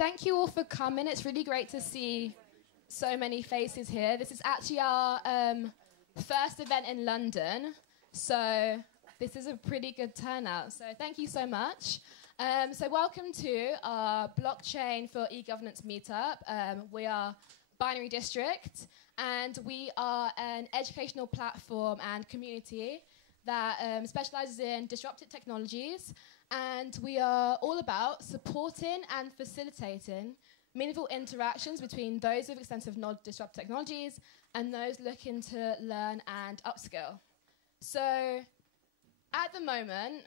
thank you all for coming. It's really great to see so many faces here. This is actually our first event in London, so this is a pretty good turnout. So thank you so much. So welcome to our Blockchain for e-Governance meetup. We are Binary District, and we are an educational platform and community that specializes in disruptive technologies, and we are all about supporting and facilitating meaningful interactions between those with extensive knowledge of disruptive technologies and those looking to learn and upskill. So at the moment,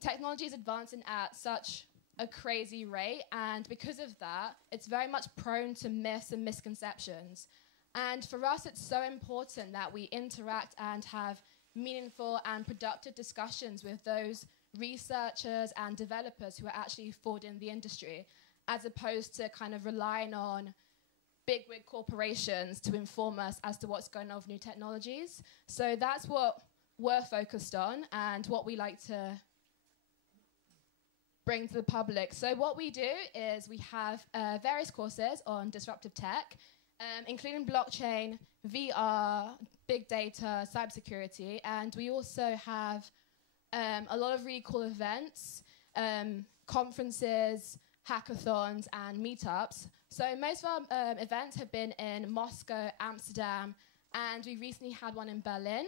technology is advancing at such a crazy rate, and because of that, it's very much prone to myths and misconceptions. And for us, it's so important that we interact and have meaningful and productive discussions with those researchers and developers who are actually forwarding the industry, as opposed to kind of relying on bigwig corporations to inform us as to what's going on with new technologies. So that's what we're focused on and what we like to bring to the public. So what we do is we have various courses on disruptive tech, including blockchain, VR, big data, cybersecurity, and we also have a lot of really cool events, conferences, hackathons, and meetups. So most of our events have been in Moscow, Amsterdam, and we recently had one in Berlin.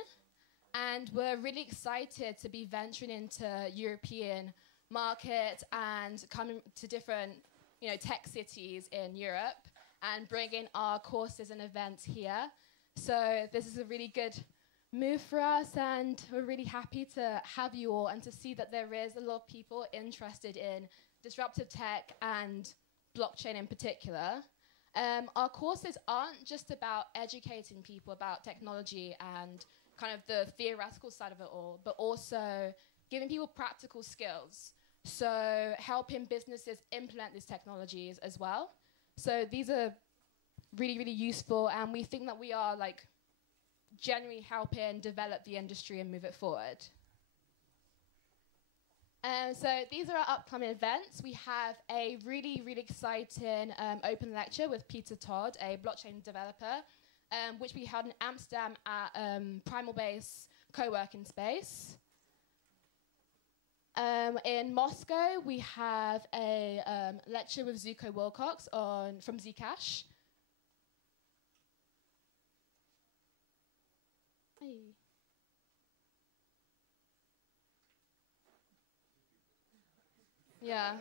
And we're really excited to be venturing into European market and coming to different, tech cities in Europe and bringing our courses and events here. So this is a really good move for us, and we're really happy to have you all and to see that there is a lot of people interested in disruptive tech and blockchain in particular. Our courses aren't just about educating people about technology and kind of the theoretical side of it all, but also giving people practical skills. So helping businesses implement these technologies as well. So these are really, really useful, and we think that we are genuinely helping develop the industry and move it forward. So these are our upcoming events. We have a really, really exciting open lecture with Peter Todd, a blockchain developer, which we held in Amsterdam at Primal Base co-working space. In Moscow, we have a lecture with Zuko Wilcox from Zcash. Hey. Yeah.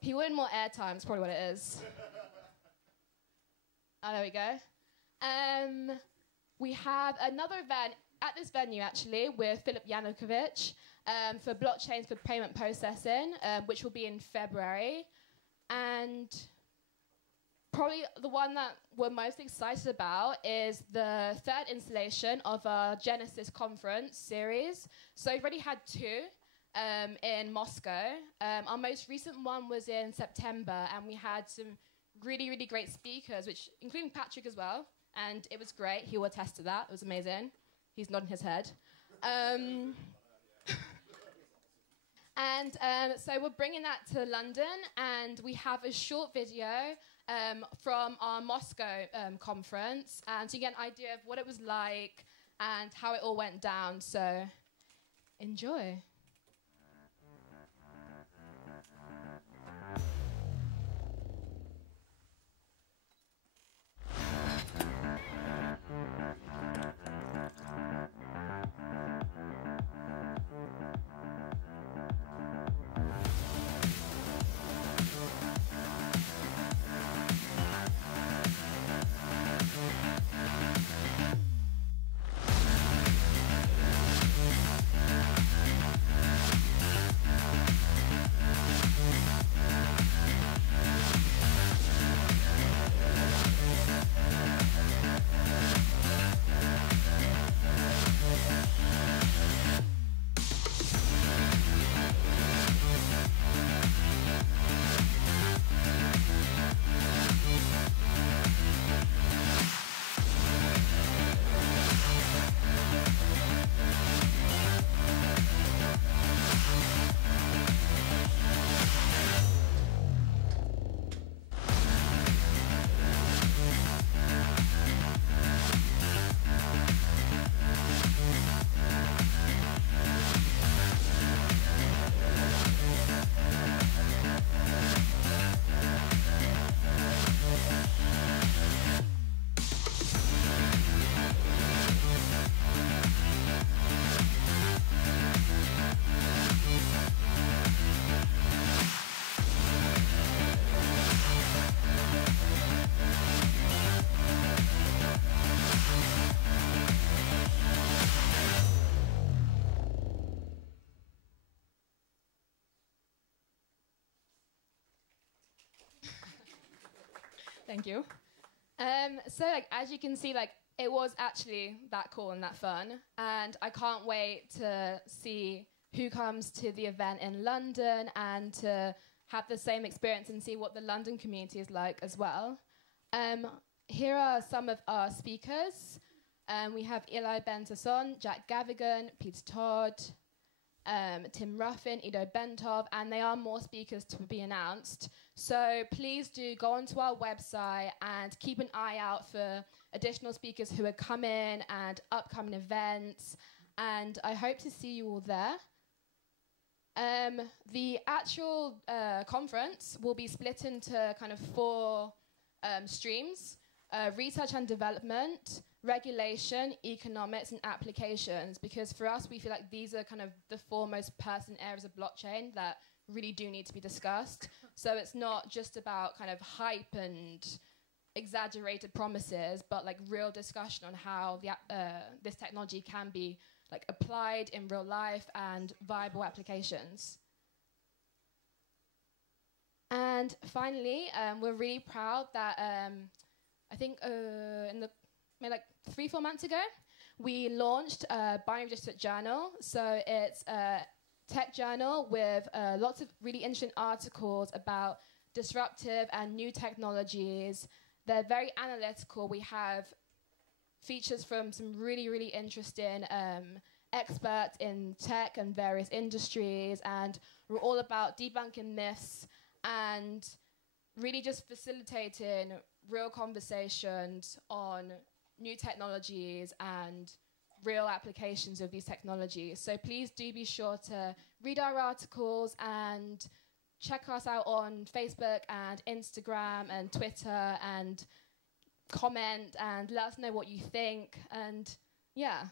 He wanted more airtime, is probably what it is. Oh, there we go. We have another event at this venue, actually, with Philip Yanukovych for blockchains for payment processing, which will be in February. And probably the one that we're most excited about is the third installation of our Genesis conference series. So we've already had two in Moscow. Our most recent one was in September, and we had some really, really great speakers, which including Patrick as well. And it was great. He will attest to that. It was amazing. He's nodding his head. So we're bringing that to London, and we have a short video from our Moscow conference, and to get an idea of what it was like and how it all went down. So enjoy. Thank you. So, like, as you can see, like, it was actually that cool and that fun. And I can't wait to see who comes to the event in London and to have the same experience and see what the London community is like as well. Here are some of our speakers. We have Eli Ben-Sasson, Jack Gavigan, Peter Todd, Tim Ruffin, Ido Bentov, and there are more speakers to be announced. So please do go onto our website and keep an eye out for additional speakers who are coming and upcoming events. And I hope to see you all there. The actual conference will be split into kind of 4 streams: research and development, regulation, economics, and applications. Because for us, we feel like these are kind of the 4 most pertinent areas of blockchain that really do need to be discussed. So it's not just about kind of hype and exaggerated promises, but like real discussion on how the this technology can be like applied in real life and viable applications. And finally, we're really proud that I think maybe like 3-4 months ago, we launched a binary registered journal. So it's a tech journal with lots of really interesting articles about disruptive and new technologies. They're very analytical. We have features from some really, really interesting experts in tech and various industries. And we're all about debunking myths and really just facilitating real conversations on new technologies and real applications of these technologies. So please do be sure to read our articles and check us out on Facebook and Instagram and Twitter and comment and let us know what you think. And yeah.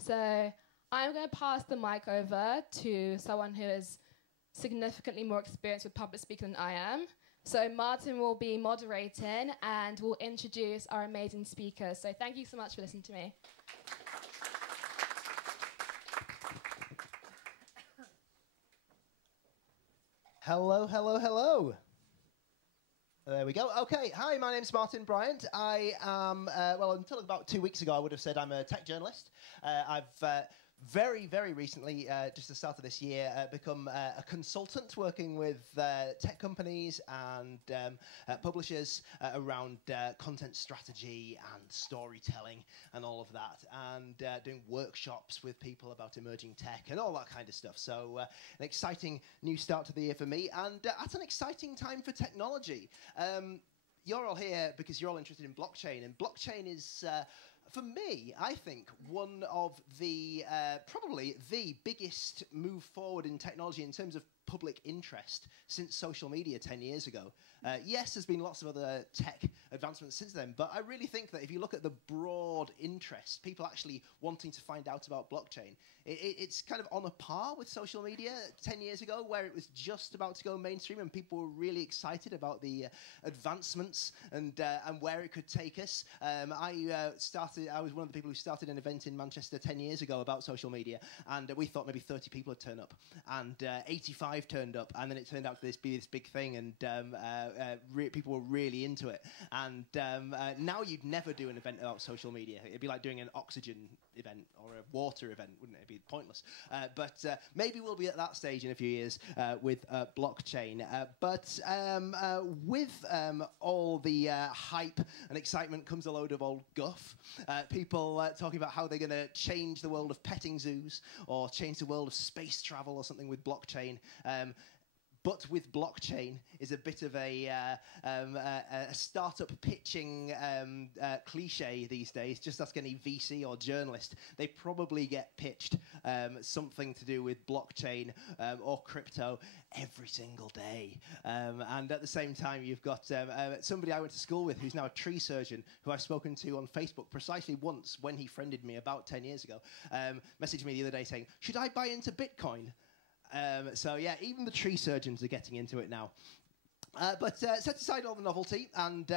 So I'm going to pass the mic over to someone who is significantly more experienced with public speaking than I am. So Martin will be moderating and will introduce our amazing speakers. So thank you so much for listening to me. Hello, hello, hello. There we go. Okay, hi, my name's Martin Bryant. I am, well, until about 2 weeks ago, I would have said I'm a tech journalist. I've very, very recently, just the start of this year, become a consultant working with tech companies and publishers around content strategy and storytelling and all of that, and doing workshops with people about emerging tech and all that kind of stuff. So an exciting new start to the year for me, and at an exciting time for technology. You're all here because you're all interested in blockchain, and blockchain is for me, I think, one of the, probably the biggest move forward in technology in terms of public interest since social media 10 years ago. Yes, there's been lots of other tech advancements since then, but I really think that if you look at the broad interest, people actually wanting to find out about blockchain, it's kind of on a par with social media 10 years ago, where it was just about to go mainstream and people were really excited about the advancements and where it could take us. I was one of the people who started an event in Manchester 10 years ago about social media, and we thought maybe 30 people would turn up, and 85 turned up, and then it turned out to be this big thing, and people were really into it. And now you'd never do an event about social media. It'd be like doing an oxygen event or a water event, wouldn't it? It'd be pointless. But maybe we'll be at that stage in a few years with blockchain. But with all the hype and excitement comes a load of old guff. People talking about how they're going to change the world of petting zoos or change the world of space travel or something with blockchain. But with blockchain is a bit of a startup pitching cliche these days. Just ask any VC or journalist. They probably get pitched something to do with blockchain or crypto every single day. And at the same time, you've got somebody I went to school with who's now a tree surgeon, who I've spoken to on Facebook precisely once when he friended me about 10 years ago, messaged me the other day saying, should I buy into Bitcoin? So yeah, even the tree surgeons are getting into it now. But set aside all the novelty, and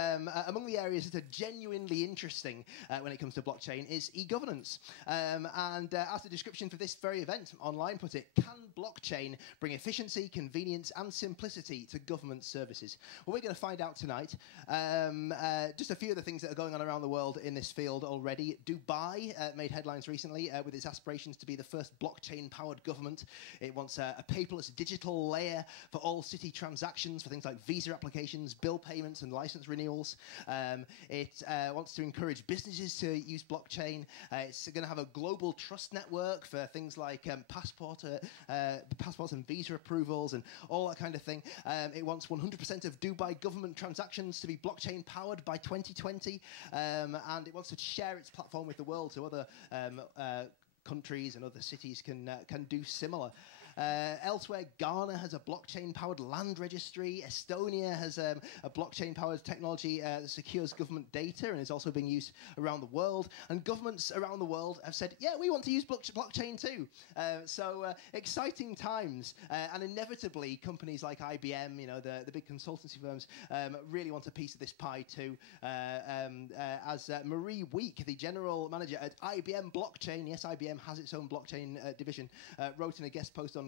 among the areas that are genuinely interesting when it comes to blockchain is e-governance. And as the description for this very event online put it, can blockchain bring efficiency, convenience, and simplicity to government services? Well, we're going to find out tonight. Just a few of the things that are going on around the world in this field already. Dubai made headlines recently with its aspirations to be the first blockchain-powered government. It wants a paperless digital layer for all city transactions for things like visa applications, bill payments, and license renewals. It wants to encourage businesses to use blockchain. It's going to have a global trust network for things like passports and visa approvals and all that kind of thing. It wants 100% of Dubai government transactions to be blockchain powered by 2020, and it wants to share its platform with the world so other countries and other cities can do similar. Elsewhere, Ghana has a blockchain-powered land registry. Estonia has a blockchain-powered technology that secures government data and is also being used around the world. And governments around the world have said, yeah, we want to use blockchain too. So exciting times. And inevitably, companies like IBM, the big consultancy firms, really want a piece of this pie too. As Marie Week, the general manager at IBM Blockchain, yes, IBM has its own blockchain division, wrote in a guest post on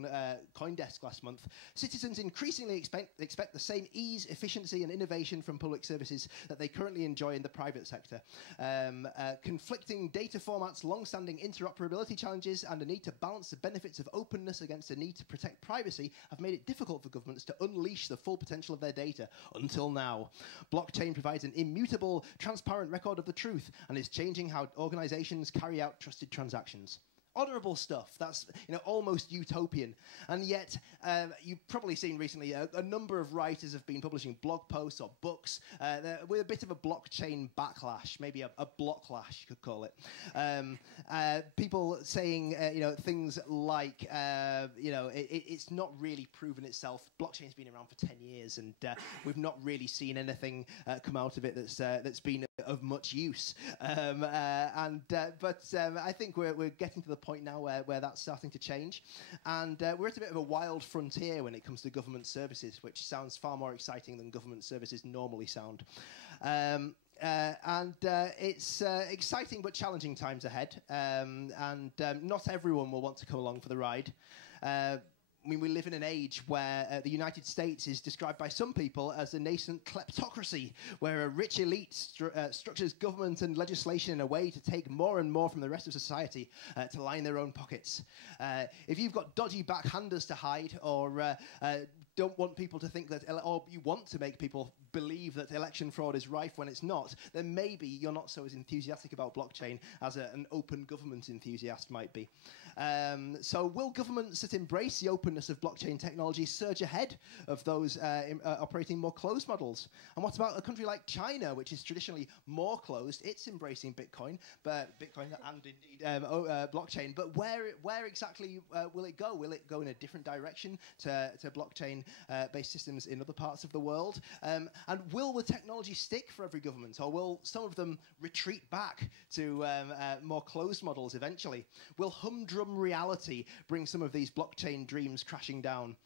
CoinDesk last month, citizens increasingly expect the same ease, efficiency, and innovation from public services that they currently enjoy in the private sector. Conflicting data formats, long-standing interoperability challenges, and a need to balance the benefits of openness against the need to protect privacy have made it difficult for governments to unleash the full potential of their data until now. Blockchain provides an immutable, transparent record of the truth and is changing how organizations carry out trusted transactions. Honourable stuff. That's almost utopian, and yet you've probably seen recently a number of writers have been publishing blog posts or books with a bit of a blockchain backlash, maybe a blocklash you could call it. People saying things like it's not really proven itself. Blockchain's been around for 10 years, and we've not really seen anything come out of it that's been of much use. But I think we're getting to the point now where that's starting to change, and we're at a bit of a wild frontier when it comes to government services, which sounds far more exciting than government services normally sound. It's exciting but challenging times ahead, and not everyone will want to come along for the ride. We live in an age where the United States is described by some people as a nascent kleptocracy, where a rich elite structures government and legislation in a way to take more and more from the rest of society to line their own pockets. If you've got dodgy backhanders to hide, or don't want people to think that, or you want to make people believe that election fraud is rife when it's not, then maybe you're not so as enthusiastic about blockchain as an open government enthusiast might be. So will governments that embrace the openness of blockchain technology surge ahead of those operating more closed models? And what about a country like China, which is traditionally more closed? It's embracing Bitcoin and indeed blockchain. But where exactly will it go? Will it go in a different direction to blockchain-based systems in other parts of the world? And will the technology stick for every government, or will some of them retreat back to more closed models eventually? Will humdrum reality bring some of these blockchain dreams crashing down?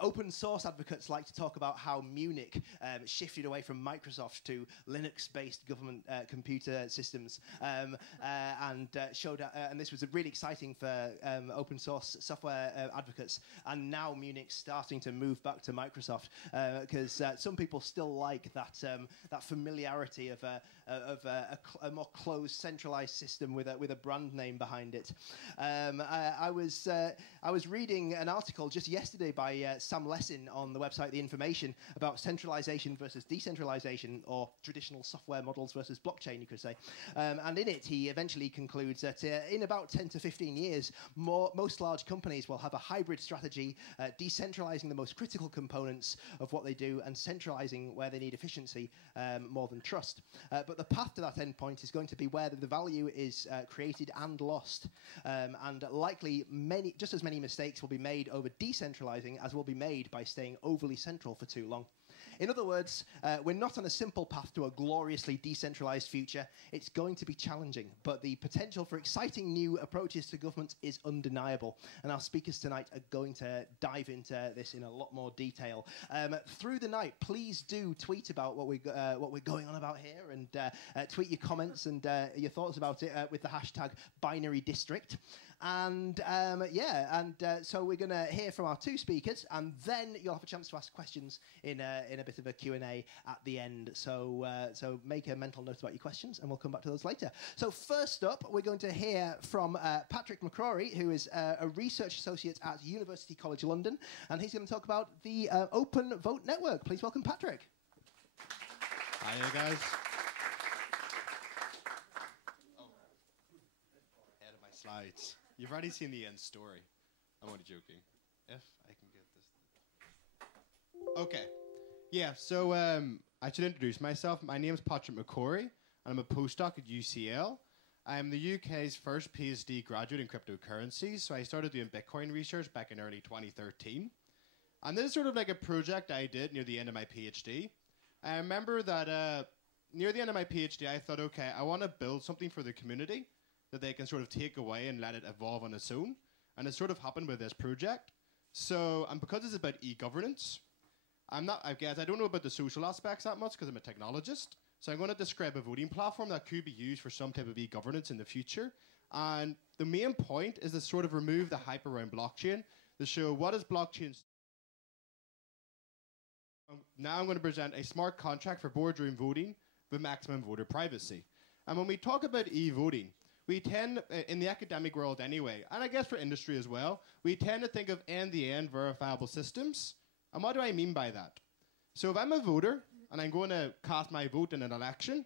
Open source advocates like to talk about how Munich shifted away from Microsoft to Linux-based government computer systems, and showed. And this was really exciting for open source software advocates. And now Munich's starting to move back to Microsoft because some people still like that familiarity of a more closed, centralized system with a brand name behind it. I was reading an article just yesterday by Sam Lessin on the website The Information about centralization versus decentralization, or traditional software models versus blockchain, you could say. And in it, he eventually concludes that in about 10 to 15 years, most large companies will have a hybrid strategy, decentralizing the most critical components of what they do and centralizing where they need efficiency more than trust. But the path to that endpoint is going to be where the value is created and lost. And likely just as many mistakes will be made over decentralizing as will be made by staying overly central for too long. In other words, we're not on a simple path to a gloriously decentralized future. It's going to be challenging, but the potential for exciting new approaches to government is undeniable. And our speakers tonight are going to dive into this in a lot more detail. Through the night, please do tweet about what we're going on about here, and tweet your comments and your thoughts about it with the hashtag #BinaryDistrict. And so we're going to hear from our two speakers, and then you'll have a chance to ask questions in a bit of a Q&A at the end. So make a mental note about your questions, and we'll come back to those later. So first up, we're going to hear from Patrick McCrory, who is a research associate at University College London, and he's going to talk about the Open Vote Network. Please welcome Patrick. Hi, guys. Ahead of my slides. You've already seen the end story. I'm only joking. If I can get this. Okay. Yeah, so I should introduce myself. My name is Patrick McCrory, and I'm a postdoc at UCL. I'm the UK's first PhD graduate in cryptocurrencies, so I started doing Bitcoin research back in early 2013. And this is sort of like a project I did near the end of my PhD. I remember that near the end of my PhD, I thought, okay, I want to build something for the community that they can sort of take away and let it evolve on its own. And it sort of happened with this project. So, and because it's about e-governance, I don't know about the social aspects that much because I'm a technologist. So I'm going to describe a voting platform that could be used for some type of e-governance in the future. And the main point is to sort of remove the hype around blockchain to show what is blockchain. Now I'm going to present a smart contract for boardroom voting with maximum voter privacy. And when we talk about e-voting, we tend, in the academic world anyway, and I guess for industry as well, we tend to think of end-to-end verifiable systems. And what do I mean by that? So if I'm a voter and I'm going to cast my vote in an election,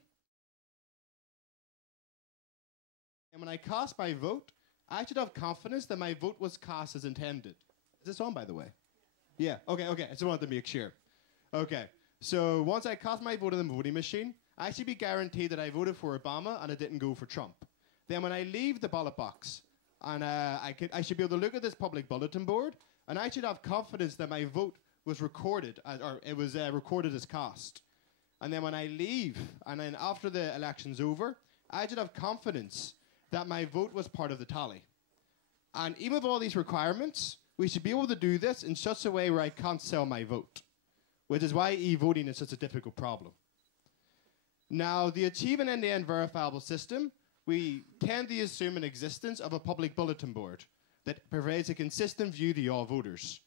and when I cast my vote, I should have confidence that my vote was cast as intended. Is this on, by the way? Yeah, okay, I just wanted to make sure. Okay, so once I cast my vote in the voting machine, I should be guaranteed that I voted for Obama and I didn't go for Trump. Then when I leave the ballot box, and I should be able to look at this public bulletin board, and I should have confidence that my vote was recorded, recorded as cast. And then when I leave, and then after the election's over, I should have confidence that my vote was part of the tally. And even with all these requirements, we should be able to do this in such a way where I can't sell my vote, which is why e-voting is such a difficult problem. Now, to achieve an end-to-end verifiable system, we tend to assume an existence of a public bulletin board that provides a consistent view to all voters.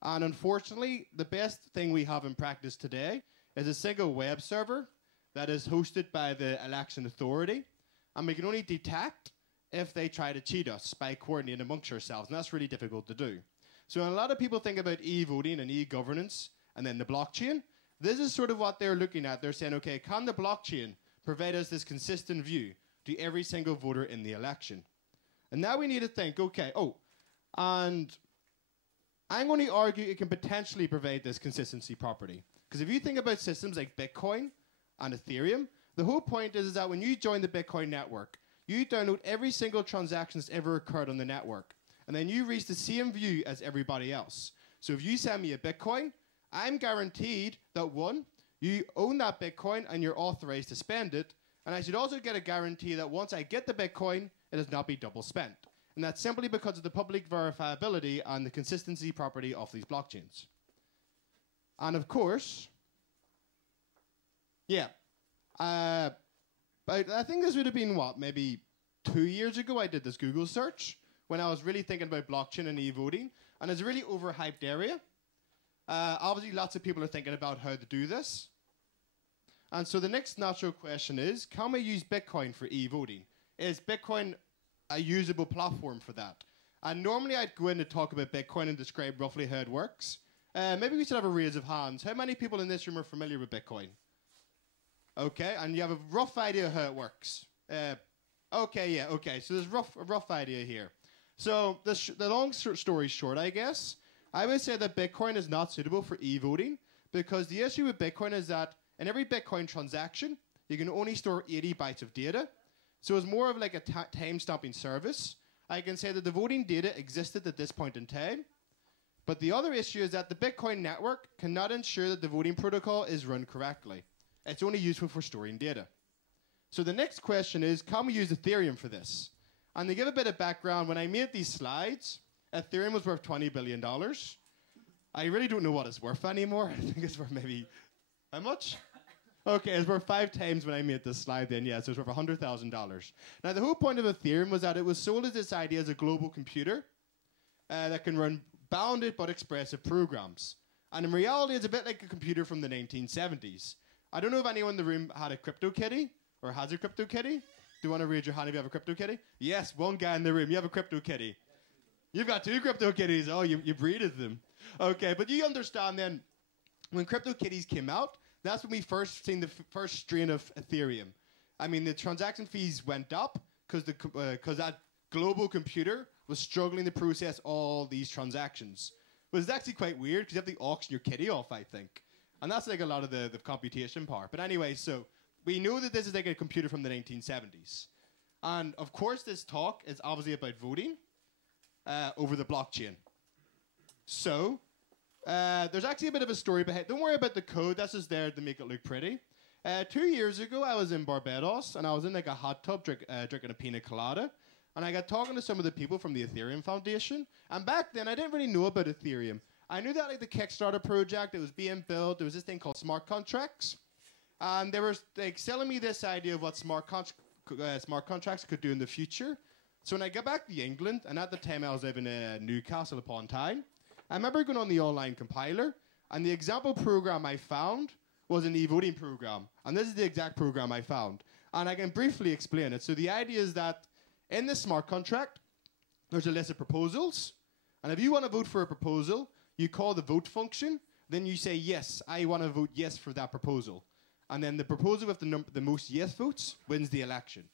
And unfortunately, the best thing we have in practice today is a single web server that is hosted by the election authority, and we can only detect if they try to cheat us by coordinating amongst ourselves, and that's really difficult to do. So when a lot of people think about e-voting and e-governance and then the blockchain, this is sort of what they're looking at. They're saying, okay, can the blockchain provide us this consistent view to every single voter in the election? And now we need to think, okay, and I'm going to argue it can potentially provide this consistency property. Because if you think about systems like Bitcoin and Ethereum, the whole point is that when you join the Bitcoin network, you download every single transaction that's ever occurred on the network. And then you reach the same view as everybody else. So if you send me a Bitcoin, I'm guaranteed that, one, you own that Bitcoin and you're authorized to spend it. And I should also get a guarantee that once I get the Bitcoin, it has not been double spent. And that's simply because of the public verifiability and the consistency property of these blockchains. And of course, I think this would have been, maybe 2 years ago I did this Google search when I was really thinking about blockchain and e-voting. And it's a really overhyped area. Obviously, lots of people are thinking about how to do this. And so the next natural question is, can we use Bitcoin for e-voting? Is Bitcoin a usable platform for that? And normally I'd go in to talk about Bitcoin and describe roughly how it works. Maybe we should have a raise of hands. How many people in this room are familiar with Bitcoin? Okay, and you have a rough idea how it works. Okay, so there's a rough idea here. So the long story short, I guess, I would say that Bitcoin is not suitable for e-voting because the issue with Bitcoin is that in every Bitcoin transaction, you can only store 80 bytes of data. So it's more of like a time-stamping service. I can say that the voting data existed at this point in time, But the other issue is that the Bitcoin network cannot ensure that the voting protocol is run correctly. It's only useful for storing data. So the next question is, can we use Ethereum for this? And to give a bit of background, when I made these slides, Ethereum was worth $20 billion. I really don't know what it's worth anymore. I think it's worth maybe, how much? Okay, it's worth 5 times when I made this slide then, yeah, so it's worth $100,000. Now, the whole point of Ethereum was that it was sold as this idea as a global computer that can run bounded but expressive programs. And in reality, it's a bit like a computer from the 1970s. I don't know if anyone in the room had a CryptoKitty or has a CryptoKitty. Do you want to raise your hand if you have a CryptoKitty? Yes, one guy in the room. You have a CryptoKitty. You've got 2 CryptoKitties. Oh, you breeded them. Okay, but you understand then, when CryptoKitties came out, that's when we first seen the first strain of Ethereum. I mean, the transaction fees went up because that global computer was struggling to process all these transactions. But it's actually quite weird because you have to auction your kitty off, I think. And that's like a lot of the computation part. But anyway, so we know that this is like a computer from the 1970s. And of course, this talk is obviously about voting over the blockchain. So there's actually a bit of a story behind. Don't worry about the code. That's just there to make it look pretty. 2 years ago, I was in Barbados, and I was in like a hot tub drinking a pina colada. And I got talking to some of the people from the Ethereum Foundation. And back then, I didn't really know about Ethereum. I knew that like the Kickstarter project, it was being built. There was this thing called smart contracts. And they were like selling me this idea of what smart contracts could do in the future. So when I got back to England, and at the time I was living in Newcastle upon Tyne, I remember going on the online compiler, and the example program I found was an e-voting program. And this is the exact program I found. And I can briefly explain it. So the idea is that in this smart contract, there's a list of proposals. And if you want to vote for a proposal, you call the vote function. Then you say, yes, I want to vote yes for that proposal. And then the proposal with the most yes votes wins the election.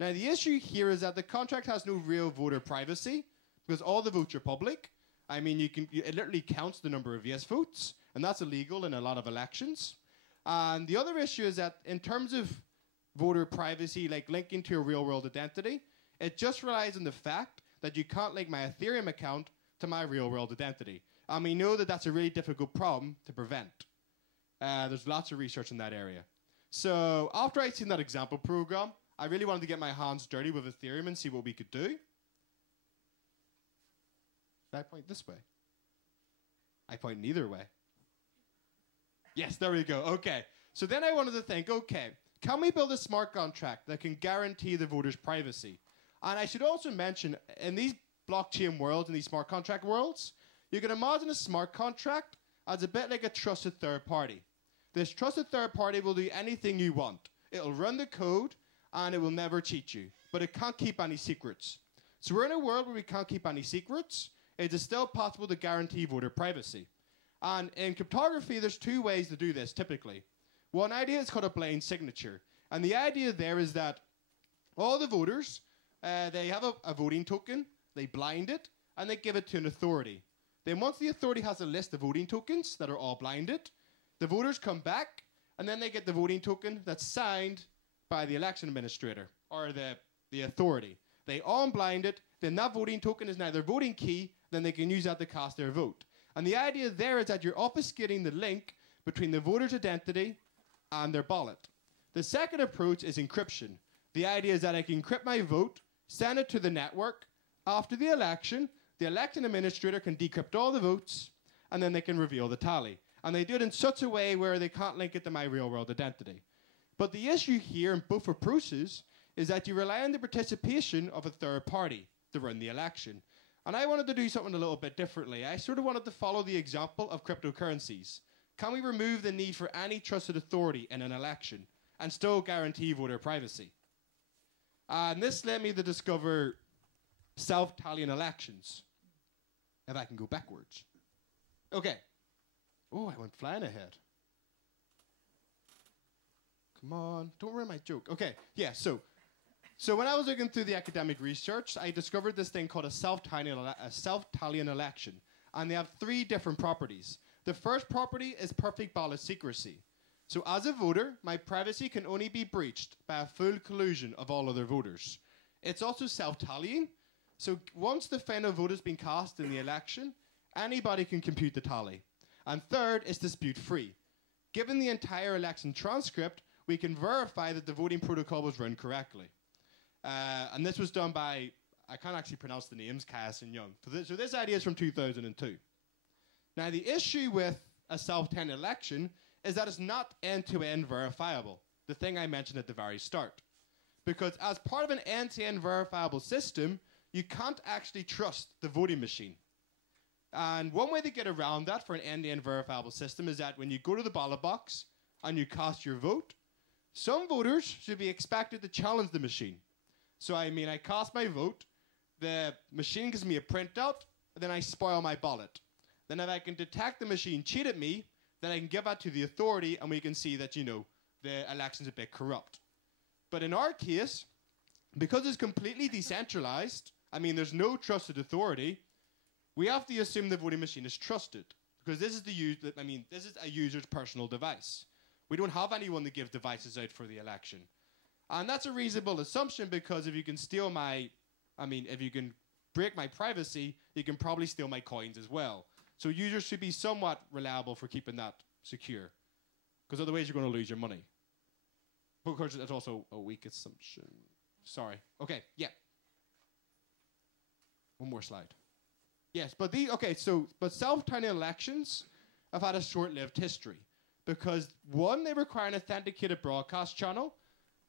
Now, the issue here is that the contract has no real voter privacy because all the votes are public. I mean, it literally counts the number of yes votes, and that's illegal in a lot of elections. And the other issue is that in terms of voter privacy, like linking to a real-world identity, it just relies on the fact that you can't link my Ethereum account to my real-world identity. And we know that that's a really difficult problem to prevent. There's lots of research in that area. So after I'd seen that example program, I really wanted to get my hands dirty with Ethereum and see what we could do. Did I point this way? I point neither way. Yes, there we go. Okay. So then I wanted to think, okay, can we build a smart contract that can guarantee the voters' privacy? And I should also mention, in these blockchain worlds, in these smart contract worlds, you can imagine a smart contract as a bit like a trusted third party. This trusted third party will do anything you want. It'll run the code, and it will never cheat you. But it can't keep any secrets. So we're in a world where we can't keep any secrets. It is still possible to guarantee voter privacy. And in cryptography, there's 2 ways to do this, typically. One idea is called a blind signature. And the idea there is that all the voters, they have a voting token, they blind it, and they give it to an authority. Then once the authority has a list of voting tokens that are all blinded, the voters come back, and then they get the voting token that's signed by the election administrator, or the authority. They unblind it, then that voting token is now their voting key, then they can use that to cast their vote. And the idea there is that you're obfuscating the link between the voter's identity and their ballot. The second approach is encryption. The idea is that I can encrypt my vote, send it to the network. After the election administrator can decrypt all the votes, and then they can reveal the tally. And they do it in such a way where they can't link it to my real-world identity. But the issue here in both approaches is that you rely on the participation of a third party to run the election. And I wanted to do something a little bit differently. I sort of wanted to follow the example of cryptocurrencies. Can we remove the need for any trusted authority in an election and still guarantee voter privacy? And this led me to discover self-tallying elections. If I can go backwards. Okay. Oh, I went flying ahead. Come on, don't ruin my joke. Okay, yeah, so when I was looking through the academic research, I discovered this thing called a self-tallying election. And they have 3 different properties. The first property is perfect ballot secrecy. So as a voter, my privacy can only be breached by a full collusion of all other voters. It's also self-tallying. So once the final vote has been cast in the election, Anybody can compute the tally. And third, it's dispute-free. Given the entire election transcript, we can verify that the voting protocol was run correctly. And this was done by, I can't actually pronounce the names, Cass and Young. So this idea is from 2002. Now, the issue with a self-tendered election is that it's not end-to-end verifiable, the thing I mentioned at the very start. Because as part of an end-to-end verifiable system, you can't actually trust the voting machine. And one way to get around that for an end-to-end verifiable system is that when you go to the ballot box and you cast your vote, some voters should be expected to challenge the machine. So I mean, I cast my vote, the machine gives me a printout, and then I spoil my ballot. Then if I can detect the machine cheated me, then I can give that to the authority and we can see that, you know, the election's a bit corrupt. But in our case, because it's completely decentralized, I mean, there's no trusted authority, we have to assume the voting machine is trusted. Because this is this is a user's personal device. We don't have anyone to give devices out for the election. And that's a reasonable assumption because if you can steal if you can break my privacy, you can probably steal my coins as well. So users should be somewhat reliable for keeping that secure. Because otherwise you're going to lose your money. But of course, that's also a weak assumption. Sorry. Okay, yeah. One more slide. Yes, but self-timed elections have had a short-lived history. Because one, they require an authenticated broadcast channel.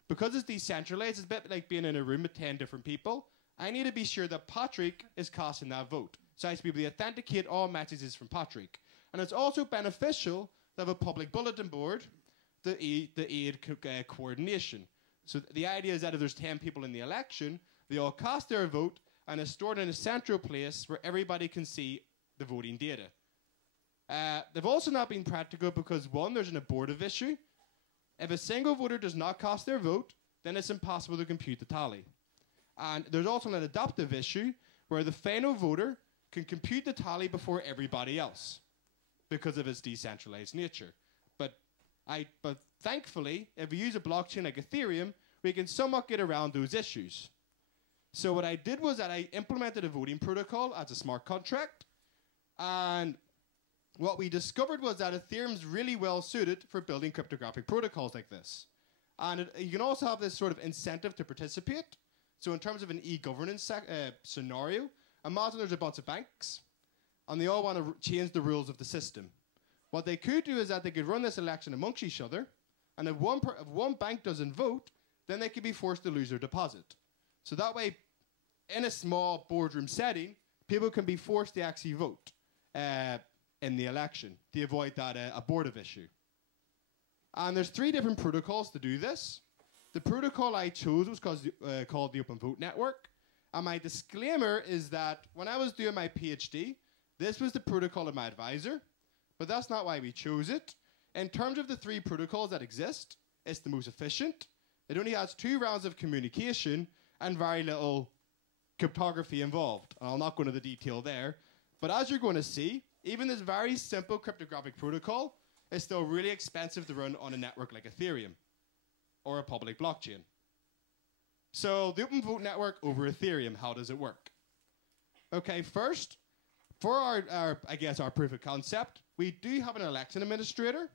Because it's decentralized, it's a bit like being in a room with 10 different people. I need to be sure that Patrick is casting that vote. So I have to be able to authenticate all messages from Patrick. And it's also beneficial to have a public bulletin board to aid coordination. So the idea is that if there's 10 people in the election, they all cast their vote and it's stored in a central place where everybody can see the voting data. They've also not been practical because one, there's an abortive issue. If a single voter does not cast their vote, then it's impossible to compute the tally. And there's also an adaptive issue where the final voter can compute the tally before everybody else because of its decentralized nature. But thankfully, if we use a blockchain like Ethereum, we can somewhat get around those issues. So what I did was that I implemented a voting protocol as a smart contract. And what we discovered was that Ethereum's really well suited for building cryptographic protocols like this. And you can also have this sort of incentive to participate. So in terms of an e-governance scenario, imagine there's a bunch of banks, and they all want to change the rules of the system. What they could do is that they could run this election amongst each other, and if one bank doesn't vote, then they could be forced to lose their deposit. So that way, in a small boardroom setting, people can be forced to actually vote in the election to avoid that abortive issue. And there's 3 different protocols to do this. The protocol I chose was called the Open Vote Network. And my disclaimer is that when I was doing my PhD, this was the protocol of my advisor. But that's not why we chose it. In terms of the 3 protocols that exist, it's the most efficient. It only has 2 rounds of communication and very little cryptography involved. And I'll not go into the detail there. But as you're going to see, even this very simple cryptographic protocol is still really expensive to run on a network like Ethereum or a public blockchain. So the Open Vote Network over Ethereum, how does it work? Okay, first, for our proof of concept, we do have an election administrator,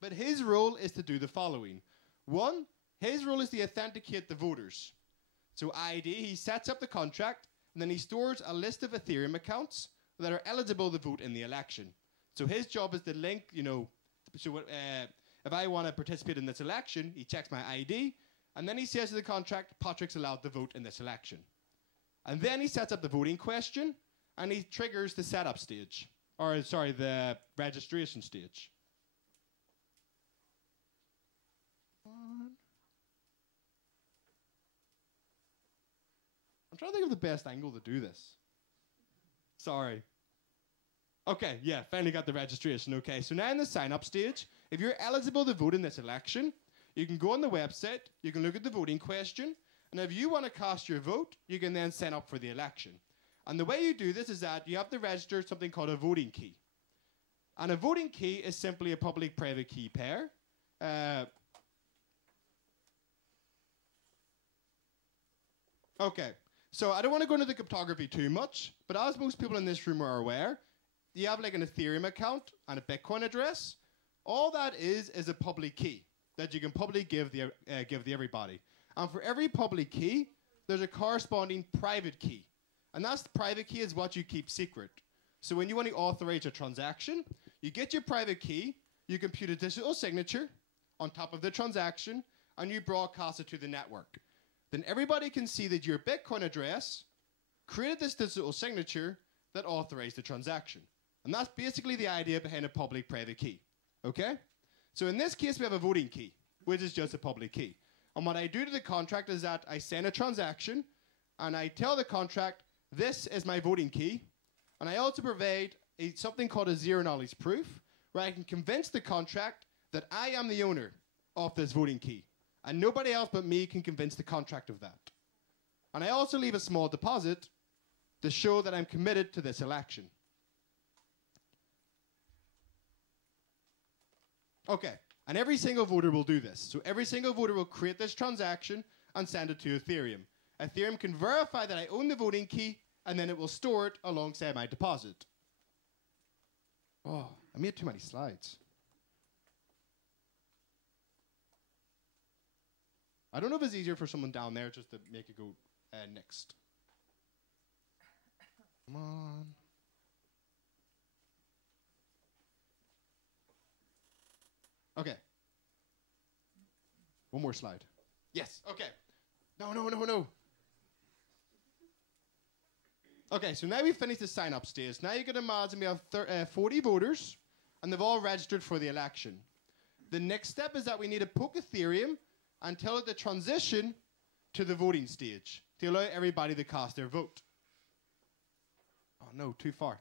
but his role is to do the following. 1, his role is to authenticate the voters. So ID, he sets up the contract, and then he stores a list of Ethereum accounts that are eligible to vote in the election. So his job is to link, if I want to participate in this election, he checks my ID, and then he says to the contract, Patrick's allowed to vote in this election. And then he sets up the voting question, and he triggers the setup stage. The registration stage. I'm trying to think of the best angle to do this. Sorry. Okay, yeah, finally got the registration. Okay, so now in the sign-up stage, if you're eligible to vote in this election, you can go on the website, you can look at the voting question, and if you want to cast your vote, you can then sign up for the election. And the way you do this is that you have to register something called a voting key. And a voting key is simply a public-private key pair. Okay, so I don't want to go into the cryptography too much, but as most people in this room are aware, you have like an Ethereum account and a Bitcoin address, all that is a public key that you can publicly give to everybody. And for every public key, there's a corresponding private key. And that's the private key is what you keep secret. So when you want to authorize a transaction, you get your private key, you compute a digital signature on top of the transaction, and you broadcast it to the network. Then everybody can see that your Bitcoin address created this digital signature that authorized the transaction. And that's basically the idea behind a public-private key. Okay? So in this case, we have a voting key, which is just a public key. And what I do to the contract is that I send a transaction, and I tell the contract, this is my voting key. And I also provide something called a zero-knowledge proof, where I can convince the contract that I am the owner of this voting key. And nobody else but me can convince the contract of that. And I also leave a small deposit to show that I'm committed to this election. Okay, and every single voter will do this. So every single voter will create this transaction and send it to Ethereum. Ethereum can verify that I own the voting key, and then it will store it alongside my deposit. Oh, I made too many slides. I don't know if it's easier for someone down there just to make it go next. Come on. Okay. One more slide. Yes, okay. No. Okay, so now we've finished the sign-up stage. Now you can imagine we have 40 voters, and they've all registered for the election. The next step is that we need to poke Ethereum and tell it to transition to the voting stage to allow everybody to cast their vote. Oh no, too far.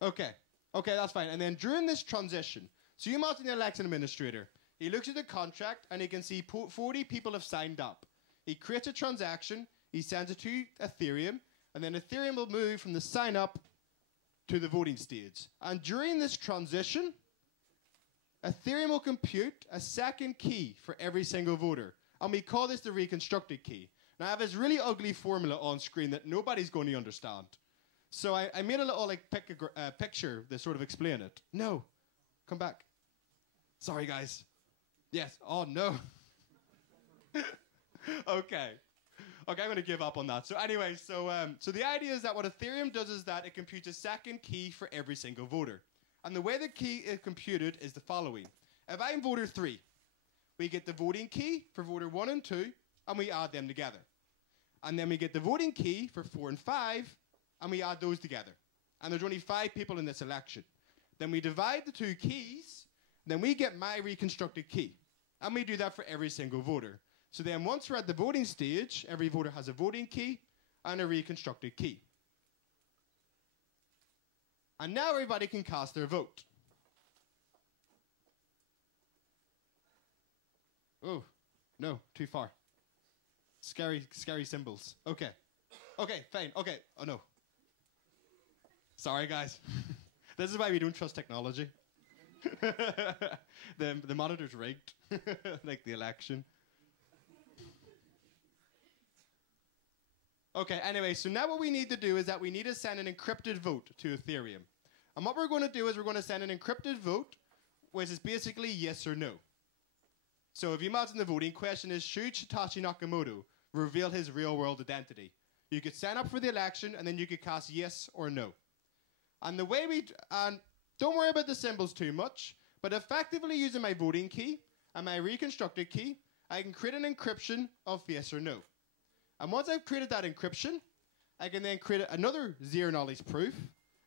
Okay, that's fine. And then during this transition, so you imagine the election administrator. He looks at the contract and he can see 40 people have signed up. He creates a transaction, he sends it to Ethereum, and then Ethereum will move from the sign up to the voting stage. And during this transition, Ethereum will compute a second key for every single voter. And we call this the reconstructed key. Now I have this really ugly formula on screen that nobody's going to understand. So I made a little like picture to sort of explain it. No, come back. Sorry guys. Yes, oh no. Okay, I'm going to give up on that. So anyway, so the idea is that what Ethereum does is that it computes a second key for every single voter. And the way the key is computed is the following. If I'm voter 3, we get the voting key for voter 1 and 2, and we add them together. And then we get the voting key for 4 and 5, and we add those together. And there's only 5 people in this election. Then we divide the 2 keys, then we get my reconstructed key. And we do that for every single voter. So then once we're at the voting stage, every voter has a voting key and a reconstructed key. And now everybody can cast their vote. Oh, no, too far. Scary symbols. Okay, fine, okay, oh no. Sorry guys. This is why we don't trust technology. The monitor's rigged, like the election. Okay, anyway, so now what we need to do is that we need to send an encrypted vote to Ethereum. And what we're going to do is we're going to send an encrypted vote, which is basically yes or no. So if you imagine the voting question is, should Satoshi Nakamoto reveal his real-world identity? You could sign up for the election, and then you could cast yes or no. And the way don't worry about the symbols too much, but effectively using my voting key and my reconstructed key, I can create an encryption of yes or no. And once I've created that encryption, I can then create another zero-knowledge proof,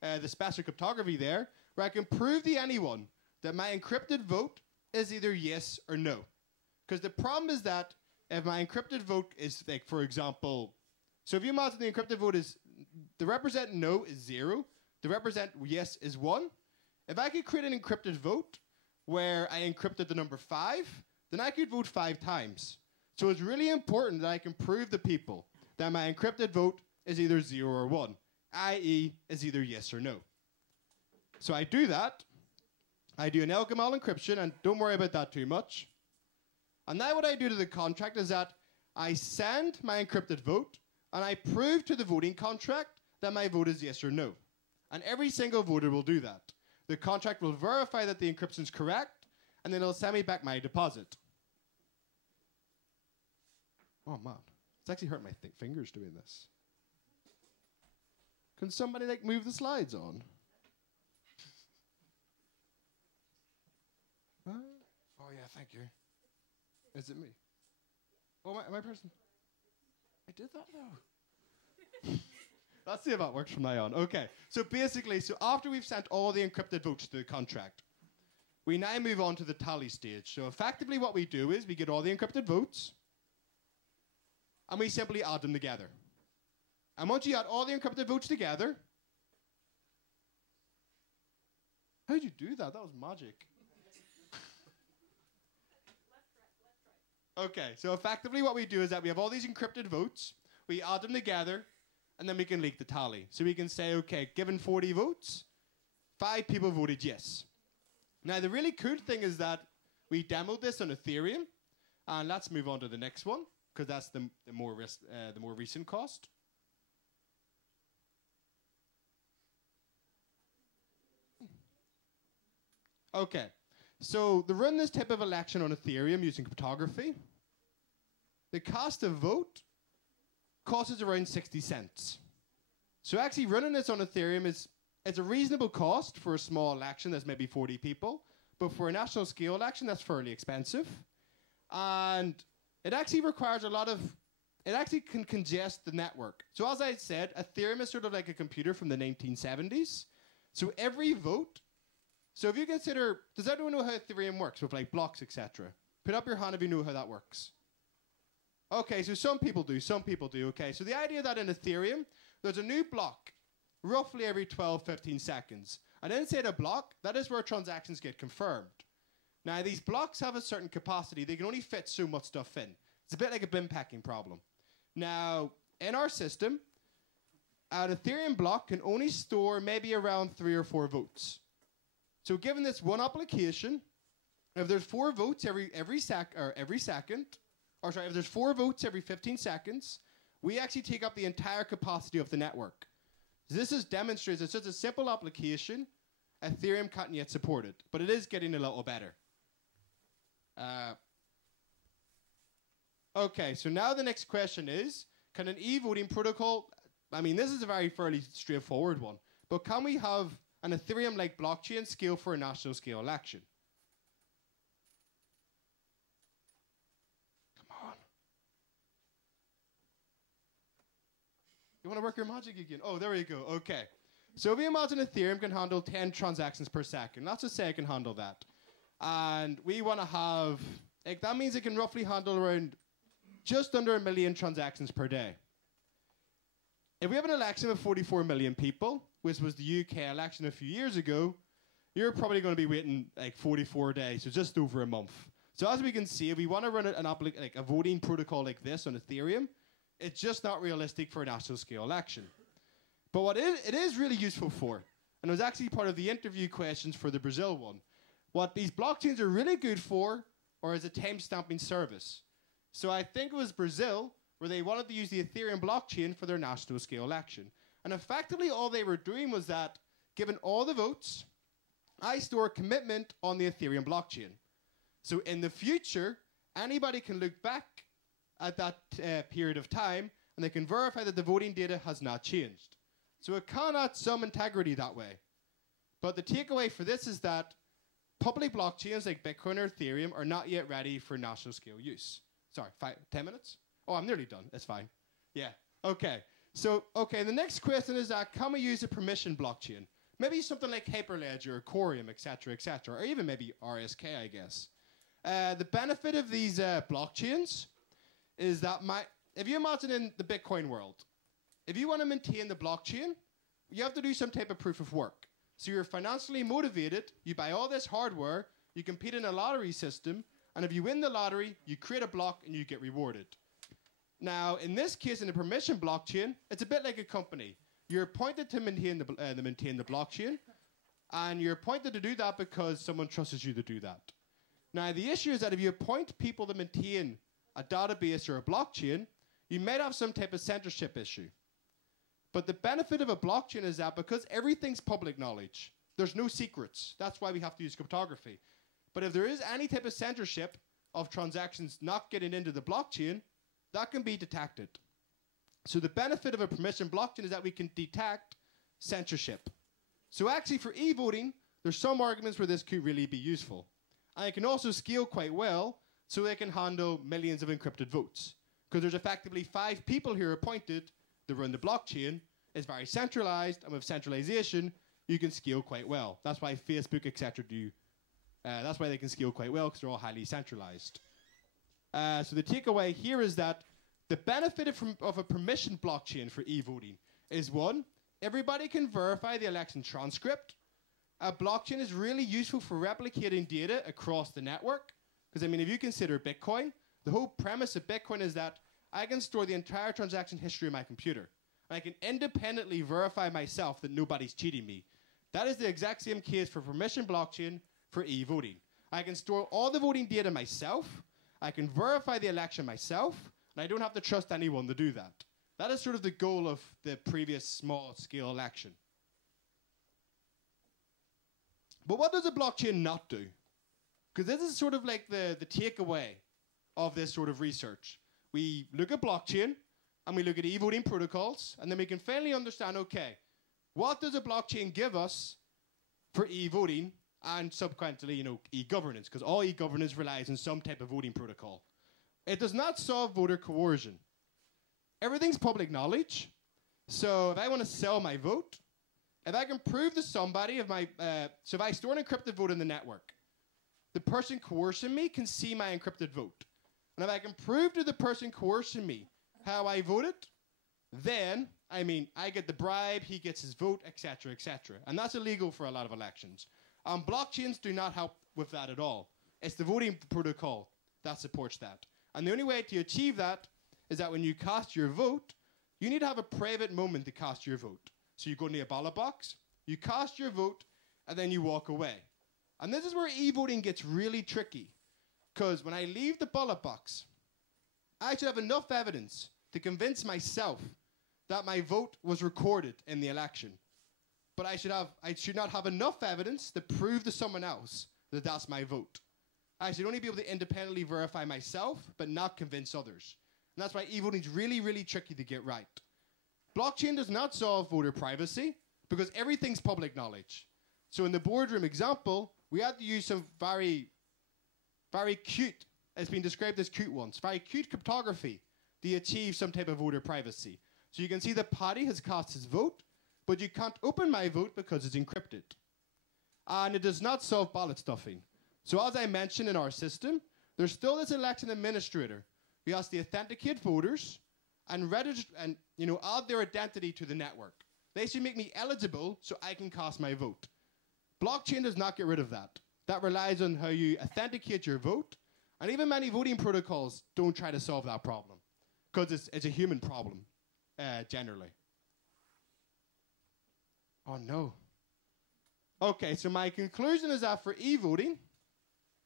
the special cryptography there, where I can prove to anyone that my encrypted vote is either yes or no. Because the problem is that if my encrypted vote is, like, for example, so if you imagine the encrypted vote is, the represent no is 0, the represent yes is 1. If I could create an encrypted vote where I encrypted the number 5, then I could vote 5 times. So it's really important that I can prove to people that my encrypted vote is either 0 or 1, i.e. is either yes or no. So I do that. I do an LGML encryption, and don't worry about that too much. And now what I do to the contract is that I send my encrypted vote, and I prove to the voting contract that my vote is yes or no. And every single voter will do that. The contract will verify that the encryption is correct, and then it'll send me back my deposit. Oh, man. It's actually hurt my fingers doing this. Can somebody, like, move the slides on? Oh, yeah, thank you. Is it me? Oh, am I pressing? I did that now. Let's see if that works from now on. Okay, so basically, after we've sent all the encrypted votes to the contract, we now move on to the tally stage. So effectively what we do is we get all the encrypted votes, and we simply add them together. And once you add all the encrypted votes together... How did you do that? That was magic. Okay, so effectively what we do is that we have all these encrypted votes, we add them together, and then we can leak the tally. So we can say, okay, given 40 votes, 5 people voted yes. Now, the really cool thing is that we demoed this on Ethereum, and let's move on to the next one, because that's the more recent cost. Okay, so to run this type of election on Ethereum using cryptography, the cost of vote costs around 60 cents. So actually running this on Ethereum it's a reasonable cost for a small election that's maybe 40 people, but for a national scale election that's fairly expensive. And it actually requires it actually can congest the network. So as I said, Ethereum is sort of like a computer from the 1970s. So every vote, so if you consider, does everyone know how Ethereum works with like blocks, etc.? Put up your hand if you know how that works. Okay, so some people do. Okay, so the idea that in Ethereum, there's a new block roughly every 12, 15 seconds. And inside a block, that is where transactions get confirmed. Now, these blocks have a certain capacity. They can only fit so much stuff in. It's a bit like a bin packing problem. Now, in our system, an Ethereum block can only store maybe around 3 or 4 votes. So given this one application, if there's 4 votes if there's 4 votes every 15 seconds, we actually take up the entire capacity of the network. So this is demonstrates it's just a simple application. Ethereum can't yet support it, but it is getting a little better. Okay, so now the next question is, can an e-voting protocol, I mean, this is a fairly straightforward one, but can we have an Ethereum-like blockchain scale for a national scale election? Come on. You want to work your magic again? Oh, there we go. Okay. So if we imagine Ethereum can handle 10 transactions per second. Let's just say it can handle that. And we want to have, like, that means it can roughly handle around just under 1 million transactions per day. If we have an election of 44 million people, which was the UK election a few years ago, you're probably going to be waiting like 44 days, so just over a month. So as we can see, if we want to run a voting protocol like this on Ethereum, it's just not realistic for a national scale election. But what it is really useful for, and it was actually part of the interview questions for the Brazil one, what these blockchains are really good for, or as a time-stamping service. So I think it was Brazil, where they wanted to use the Ethereum blockchain for their national scale election. And effectively all they were doing was that, given all the votes, I store a commitment on the Ethereum blockchain. So in the future, anybody can look back at that period of time, and they can verify that the voting data has not changed. So it can add some integrity that way. But the takeaway for this is that public blockchains like Bitcoin or Ethereum are not yet ready for national scale use. Sorry, 10 minutes? Oh, I'm nearly done. That's fine. Yeah. Okay. So, the next question is that can we use a permission blockchain? Maybe something like Hyperledger or Ethereum, etc., or even maybe RSK, I guess. The benefit of these blockchains is that if you imagine in the Bitcoin world, if you want to maintain the blockchain, you have to do some type of proof of work. So you're financially motivated, you buy all this hardware, you compete in a lottery system, and if you win the lottery, you create a block and you get rewarded. Now, in this case, in a permission blockchain, it's a bit like a company. You're appointed to maintain the blockchain, and you're appointed to do that because someone trusts you to do that. Now, the issue is that if you appoint people to maintain a database or a blockchain, you might have some type of censorship issue. But the benefit of a blockchain is that because everything's public knowledge, there's no secrets. That's why we have to use cryptography. But if there is any type of censorship of transactions not getting into the blockchain, that can be detected. So the benefit of a permission blockchain is that we can detect censorship. So actually for e-voting, there's some arguments where this could really be useful. And it can also scale quite well, so they can handle millions of encrypted votes. Because there's effectively 5 people here appointed that run the blockchain. It's very centralized, and with centralization, you can scale quite well. That's why Facebook, etc. do. That's why they can scale quite well, because they're all highly centralized. So the takeaway here is that the benefit of a permission blockchain for e-voting is 1, everybody can verify the election transcript. A blockchain is really useful for replicating data across the network. Because, I mean, if you consider Bitcoin, the whole premise of Bitcoin is that I can store the entire transaction history of my computer. And I can independently verify myself that nobody's cheating me. That is the exact same case for permission blockchain for e-voting. I can store all the voting data myself. I can verify the election myself. And I don't have to trust anyone to do that. That is sort of the goal of the previous small-scale election. But what does a blockchain not do? Because this is sort of like the takeaway of this sort of research. We look at blockchain, and we look at e-voting protocols, and then we can finally understand, okay, what does a blockchain give us for e-voting and subsequently, e-governance? Because all e-governance relies on some type of voting protocol. It does not solve voter coercion. Everything's public knowledge. So if I want to sell my vote, if I can prove to somebody so if I store an encrypted vote in the network, the person coercing me can see my encrypted vote. And if I can prove to the person coercing me how I voted, then, I get the bribe, he gets his vote, etc., etc. And that's illegal for a lot of elections. Blockchains do not help with that at all. It's the voting protocol that supports that. And the only way to achieve that is that when you cast your vote, you need to have a private moment to cast your vote. So you go into a ballot box, you cast your vote, and then you walk away. And this is where e-voting gets really tricky. Because when I leave the ballot box, I should have enough evidence to convince myself that my vote was recorded in the election. But I should not have enough evidence to prove to someone else that that's my vote. I should only be able to independently verify myself, but not convince others. And that's why e-voting is really, really tricky to get right. Blockchain does not solve voter privacy because everything's public knowledge. So in the boardroom example, we had to use some very, very cute, it's been described as cute ones, very cute cryptography to achieve some type of voter privacy. So you can see that Paddy has cast his vote, but you can't open my vote because it's encrypted. And it does not solve ballot stuffing. So as I mentioned in our system, there's still this election administrator who has to authenticate voters and add their identity to the network. They should make me eligible so I can cast my vote. Blockchain does not get rid of that. That relies on how you authenticate your vote, and even many voting protocols don't try to solve that problem because it's a human problem, generally. Oh no. Okay, so my conclusion is that for e-voting,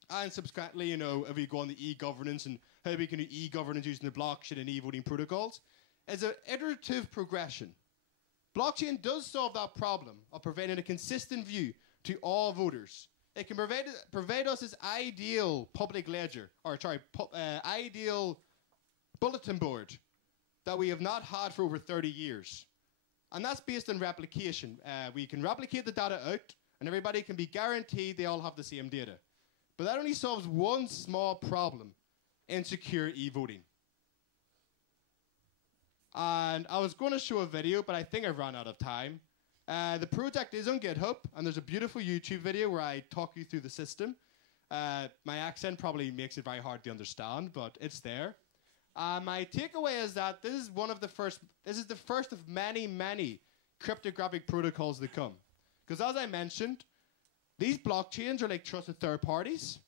and subsequently, if we go on the e-governance and how we can do e-governance using the blockchain and e-voting protocols, is an iterative progression. Blockchain does solve that problem of providing a consistent view to all voters. It can provide us this ideal public ledger, ideal bulletin board that we have not had for over 30 years. And that's based on replication. We can replicate the data out, and everybody can be guaranteed they all have the same data. But that only solves one small problem in secure e-voting. And I was going to show a video, but I think I've run out of time. The project is on GitHub, and there's a beautiful YouTube video where I talk you through the system. My accent probably makes it very hard to understand, but it's there. My takeaway is that this is the first of many, many cryptographic protocols that come. Because as I mentioned, these blockchains are like trusted third parties,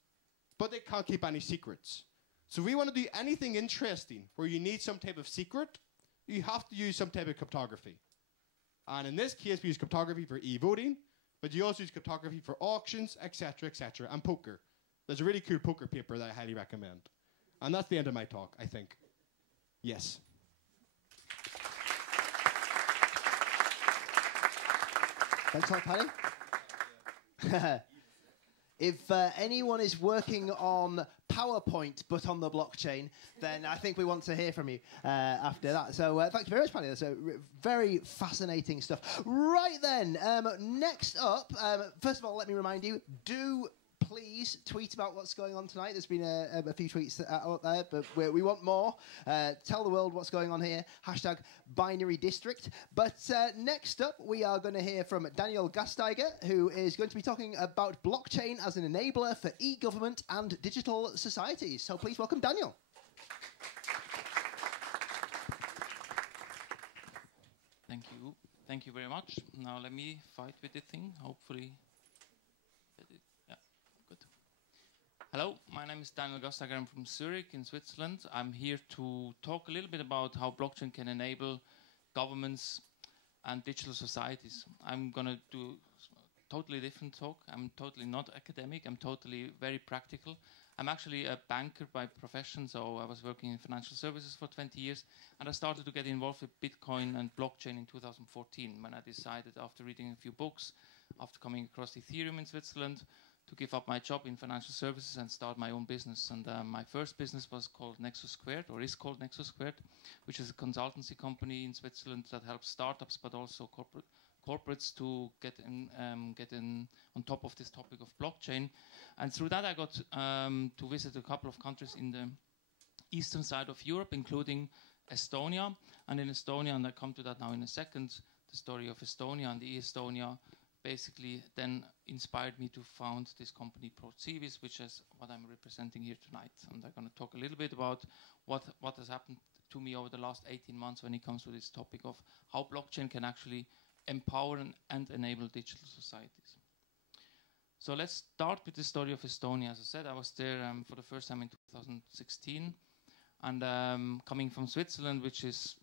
but they can't keep any secrets. So if we want to do anything interesting where you need some type of secret, you have to use some type of cryptography. And in this case, we use cryptography for e-voting, but you also use cryptography for auctions, etc., etc., and poker. There's a really cool poker paper that I highly recommend. And that's the end of my talk, I think. Yes. Thanks a lot, Paddy. If anyone is working on PowerPoint but on the blockchain, then I think we want to hear from you after that. So thank you very much, Paddy. That's very fascinating stuff. Right then, next up, first of all, let me remind you, do please tweet about what's going on tonight. There's been a few tweets out there, but we want more. Tell the world what's going on here. Hashtag binary district. But next up, we are going to hear from Daniel Gasteiger, who is going to be talking about blockchain as an enabler for e-government and digital societies. So please welcome Daniel. Thank you. Thank you very much. Now let me fight with the thing. Hopefully. Hello, my name is Daniel Gasteiger. I'm from Zurich in Switzerland. I'm here to talk a little bit about how blockchain can enable governments and digital societies. I'm going to do a totally different talk. I'm totally not academic. I'm totally very practical. I'm actually a banker by profession, so I was working in financial services for 20 years, and I started to get involved with Bitcoin and blockchain in 2014 when I decided, after reading a few books, after coming across Ethereum in Switzerland, to give up my job in financial services and start my own business. And my first business was called Nexus Squared, or is called Nexus Squared, which is a consultancy company in Switzerland that helps startups, but also corporates to get in on top of this topic of blockchain. And through that, I got to visit a couple of countries in the eastern side of Europe, including Estonia. And in Estonia, and I come to that now in a second, the story of Estonia and e-Estonia basically then inspired me to found this company ProCivis, which is what I'm representing here tonight. And I'm going to talk a little bit about what has happened to me over the last 18 months when it comes to this topic of how blockchain can actually empower and enable digital societies. So let's start with the story of Estonia. As I said, I was there for the first time in 2016. And coming from Switzerland, which is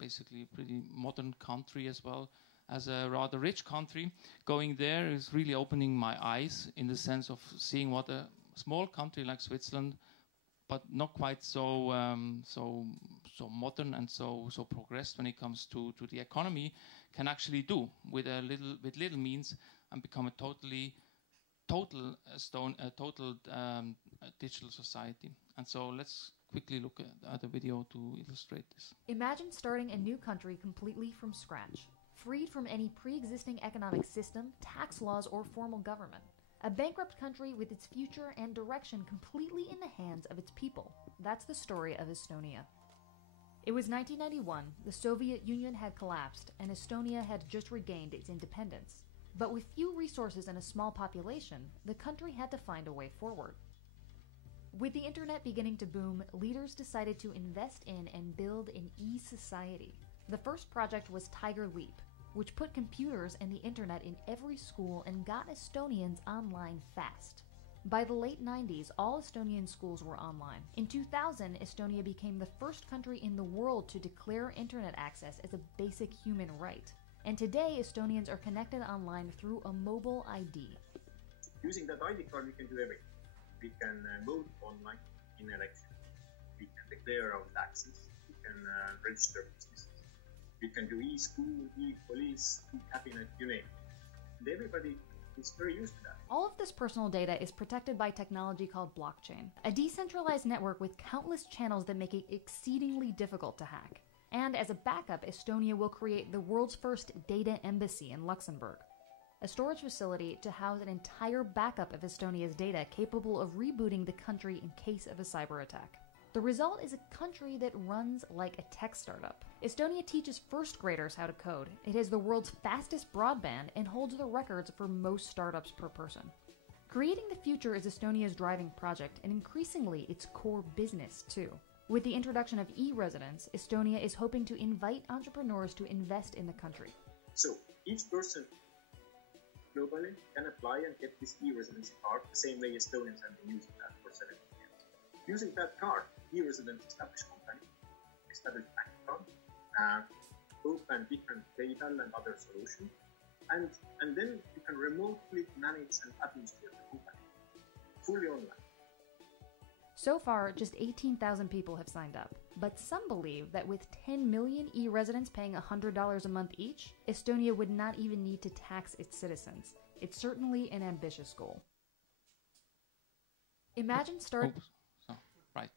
basically a pretty modern country as well, as a rather rich country, going there is really opening my eyes in the sense of seeing what a small country like Switzerland, but not quite so so modern and so progressed when it comes to the economy, can actually do with little means and become a total digital society. And so let's quickly look at a video to illustrate this. Imagine starting a new country completely from scratch, freed from any pre-existing economic system, tax laws, or formal government. A bankrupt country with its future and direction completely in the hands of its people. That's the story of Estonia. It was 1991, the Soviet Union had collapsed, and Estonia had just regained its independence. But with few resources and a small population, the country had to find a way forward. With the internet beginning to boom, leaders decided to invest in and build an e-society. The first project was Tiger Leap, which put computers and the internet in every school and got Estonians online fast. By the late 90s, all Estonian schools were online. In 2000, Estonia became the first country in the world to declare internet access as a basic human right. And today, Estonians are connected online through a mobile ID. Using that ID card, we can do everything. We can vote online in elections. We can declare our taxes. We can register businesses. We can do e-school, e-police, e-cabinet, you name it. And everybody is very used to that. All of this personal data is protected by technology called blockchain, a decentralized network with countless channels that make it exceedingly difficult to hack. And as a backup, Estonia will create the world's first data embassy in Luxembourg, a storage facility to house an entire backup of Estonia's data capable of rebooting the country in case of a cyber attack. The result is a country that runs like a tech startup. Estonia teaches first graders how to code. It has the world's fastest broadband and holds the records for most startups per person. Creating the future is Estonia's driving project, and increasingly its core business too. With the introduction of e-residence, Estonia is hoping to invite entrepreneurs to invest in the country. So each person globally can apply and get this e-residency card the same way Estonians have been using that for 17 years. Using that card, e-residents establish company, establish bank account, open different PayPal and other solutions, and then you can remotely manage and administrate the company fully online. So far, just 18,000 people have signed up, but some believe that with 10 million e-residents paying $100 a month each, Estonia would not even need to tax its citizens. It's certainly an ambitious goal. Imagine Right.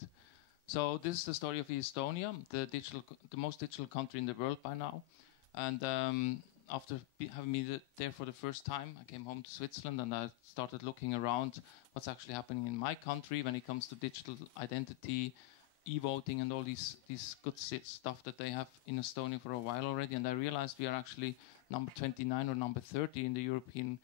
So this is the story of Estonia, the most digital country in the world by now. And after having been there for the first time, I came home to Switzerland and I started looking around what's actually happening in my country when it comes to digital identity, e-voting, and all these good stuff that they have in Estonia for a while already. And I realized we are actually number 29 or number 30 in the European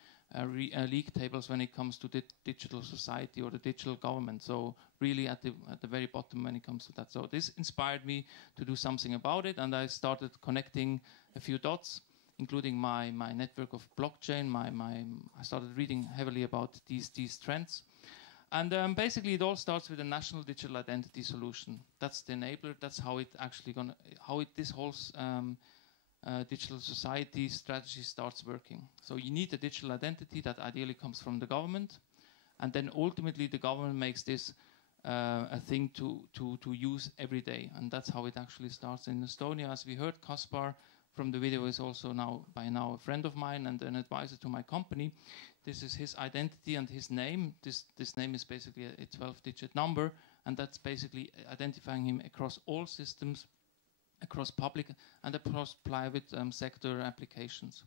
league tables when it comes to the digital society or the digital government. So really at the very bottom when it comes to that. So this inspired me to do something about it, and I started connecting a few dots, including my network of blockchain. I started reading heavily about these trends. And basically it all starts with a national digital identity solution. That's the enabler. That's how it actually this whole digital society strategy starts working. So you need a digital identity that ideally comes from the government, and then ultimately the government makes this a thing to use every day, and that's how it actually starts in Estonia. As we heard, Kaspar from the video is also by now a friend of mine and an advisor to my company. This is his identity and his name. This name is basically a 12-digit number, and that's basically identifying him across all systems, across public and across private sector applications.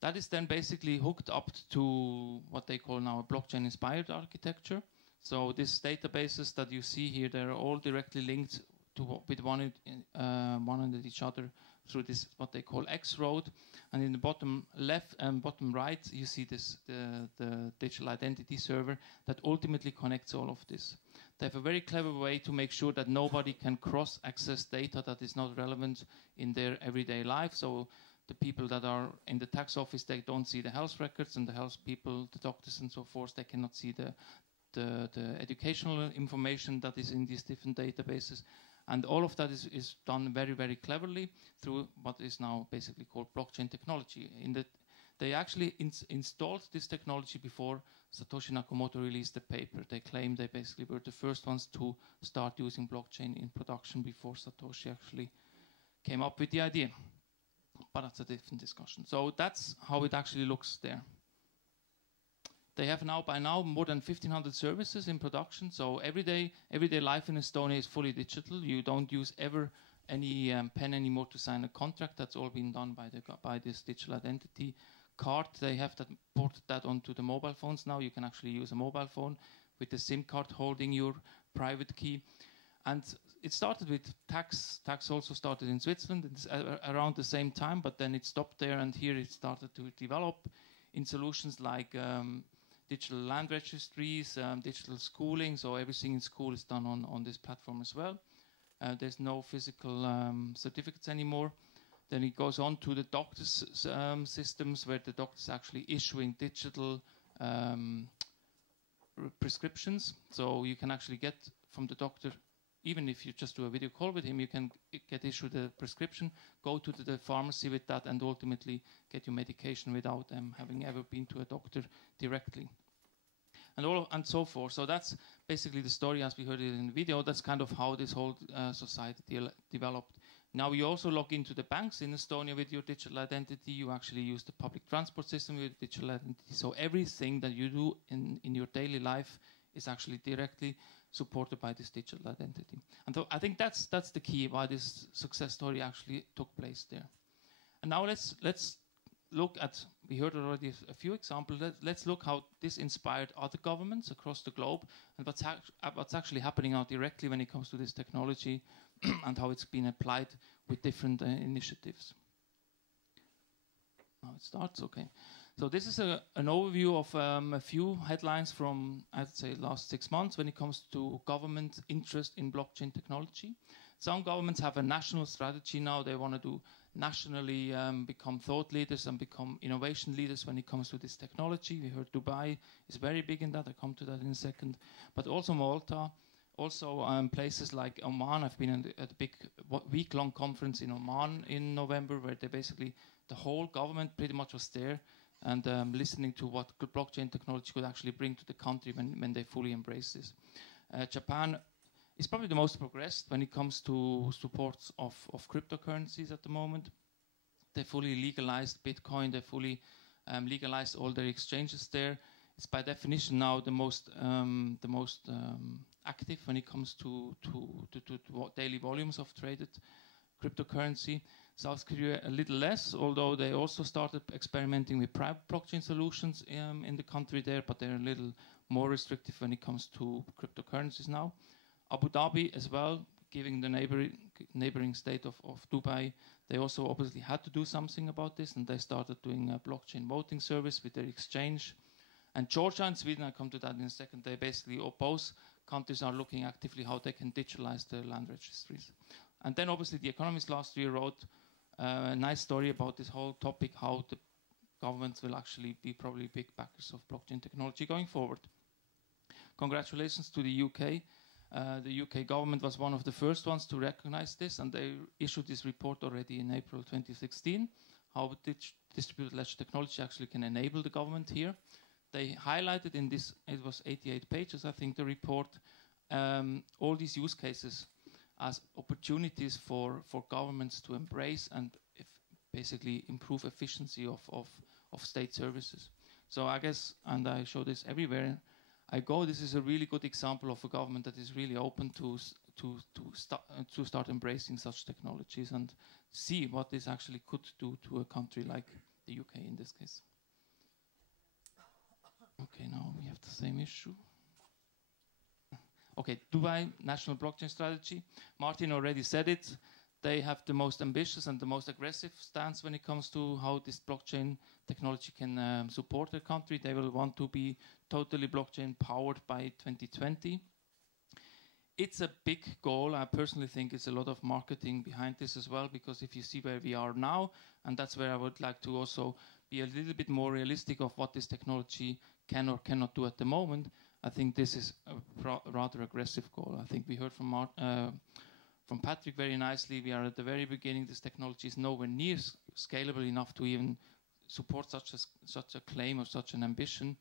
That is then basically hooked up to what they call now a blockchain-inspired architecture. So these databases that you see here, they're all directly linked with one and each other through this what they call X road. And in the bottom left and bottom right, you see the digital identity server that ultimately connects all of this. They have a very clever way to make sure that nobody can cross-access data that is not relevant in their everyday life. So the people that are in the tax office, they don't see the health records, and the health people, the doctors and so forth, they cannot see the educational information that is in these different databases. And all of that is done very, very cleverly through what is now basically called blockchain technology. They actually installed this technology before Satoshi Nakamoto released the paper. They claim they basically were the first ones to start using blockchain in production before Satoshi actually came up with the idea. But that's a different discussion. So that's how it actually looks there. They have by now more than 1,500 services in production. So everyday life in Estonia is fully digital. You don't use ever any pen anymore to sign a contract. That's all been done by this digital identity card. They have ported that onto the mobile phones now. You can actually use a mobile phone with the SIM card holding your private key. And it started with tax. Tax also started in Switzerland around the same time, but then it stopped there, and here it started to develop in solutions like digital land registries, digital schooling. So everything in school is done on this platform as well. There's no physical certificates anymore. Then it goes on to the doctors' systems, where the doctors are actually issuing digital prescriptions. So you can actually get from the doctor, even if you just do a video call with him, you can get issued a prescription, go to the pharmacy with that, and ultimately get your medication without having ever been to a doctor directly. And so forth. So that's basically the story as we heard it in the video. That's kind of how this whole society developed. Now you also log into the banks in Estonia with your digital identity. You actually use the public transport system with digital identity. So everything that you do in your daily life is actually directly supported by this digital identity. And so I think that's the key why this success story actually took place there. And now let's look at, we heard already a few examples. Let's look how this inspired other governments across the globe, and what's actually happening now directly when it comes to this technology and how it's been applied with different initiatives. Now it starts, okay. So this is an overview of a few headlines from, I'd say, last 6 months when it comes to government interest in blockchain technology. Some governments have a national strategy now. They want to do nationally become thought leaders and become innovation leaders when it comes to this technology. We heard Dubai is very big in that. I'll come to that in a second. But also Malta, also places like Oman. I've been at a big week-long conference in Oman in November, where they basically, the whole government pretty much was there and listening to what blockchain technology could actually bring to the country when they fully embrace this. Japan is probably the most progressed when it comes to supports of cryptocurrencies at the moment. They fully legalized Bitcoin. They fully legalized all their exchanges there. It's by definition now the most active when it comes to daily volumes of traded cryptocurrency. South Korea a little less, although they also started experimenting with private blockchain solutions in the country there, but they're a little more restrictive when it comes to cryptocurrencies now. Abu Dhabi as well, giving the neighboring state of Dubai, they also obviously had to do something about this, and they started doing a blockchain voting service with their exchange. And Georgia and Sweden, I come to that in a second, they basically, both countries are looking actively how they can digitalize their land registries. And then obviously the Economist last year wrote a nice story about this whole topic, how the governments will actually be probably big backers of blockchain technology going forward. Congratulations to the UK. The UK government was one of the first ones to recognize this, and they issued this report already in April 2016, how distributed ledger technology actually can enable the government here. They highlighted in this, it was 88 pages, I think, the report, all these use cases as opportunities for governments to embrace and basically improve efficiency of state services. So I guess, and I show this everywhere I go, this is a really good example of a government that is really open to start embracing such technologies and see what this actually could do to a country like the UK in this case. Okay, now we have the same issue. Okay, Dubai National Blockchain Strategy. Martin already said it. They have the most ambitious and the most aggressive stance when it comes to how this blockchain technology can support their country. They will want to be totally blockchain powered by 2020. It's a big goal. I personally think it's a lot of marketing behind this as well, because if you see where we are now, and that's where I would like to also be a little bit more realistic of what this technology can or cannot do at the moment, I think this is a rather aggressive goal. I think we heard from Patrick very nicely, we are at the very beginning. This technology is nowhere near scalable enough to even support such a claim or such an ambition.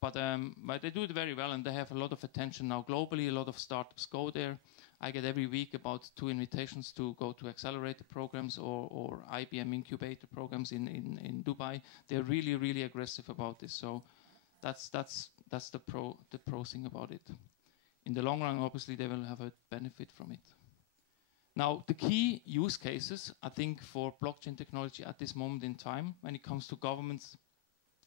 But they do it very well, and they have a lot of attention now globally. A lot of startups go there. I get every week about 2 invitations to go to accelerator programs or IBM incubator programs in Dubai. They're really, really aggressive about this. So that's the pro thing about it. In the long run, obviously, they will have a benefit from it. Now, the key use cases, I think, for blockchain technology at this moment in time, when it comes to governments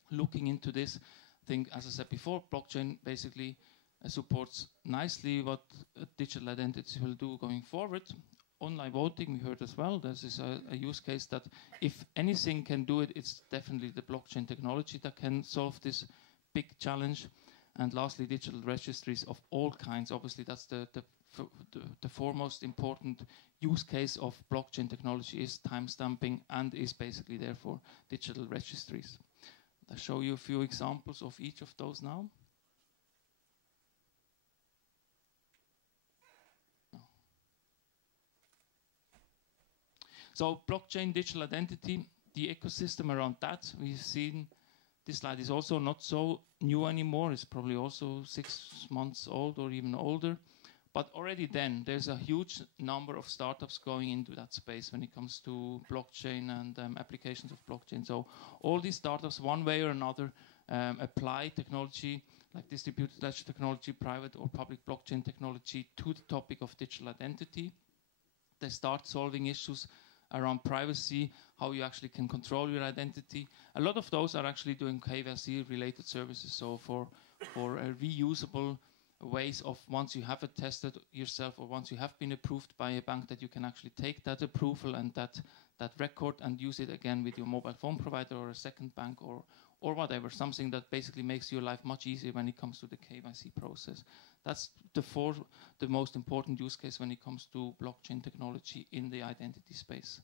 looking into this, I think, as I said before, blockchain basically supports nicely what digital identity will do going forward. Online voting, we heard as well, this is a use case that if anything can do it, it's definitely the blockchain technology that can solve this big challenge. And lastly, digital registries of all kinds. Obviously, that's the foremost important use case of blockchain technology is timestamping and is basically therefore digital registries. I'll show you a few examples of each of those now. No. So blockchain digital identity, the ecosystem around that, we've seen this slide is also not so new anymore. It's probably also 6 months old or even older. But already then, there's a huge number of startups going into that space when it comes to blockchain and applications of blockchain. So all these startups, one way or another, apply technology like distributed ledger technology, private or public blockchain technology to the topic of digital identity. They start solving issues around privacy, how you actually can control your identity. A lot of those are actually doing KYC-related services, so for reusable ways of once you have it tested yourself or once you have been approved by a bank, that you can actually take that approval and that record and use it again with your mobile phone provider or a second bank or whatever, something that basically makes your life much easier when it comes to the KYC process. That's the most important use case when it comes to blockchain technology in the identity space.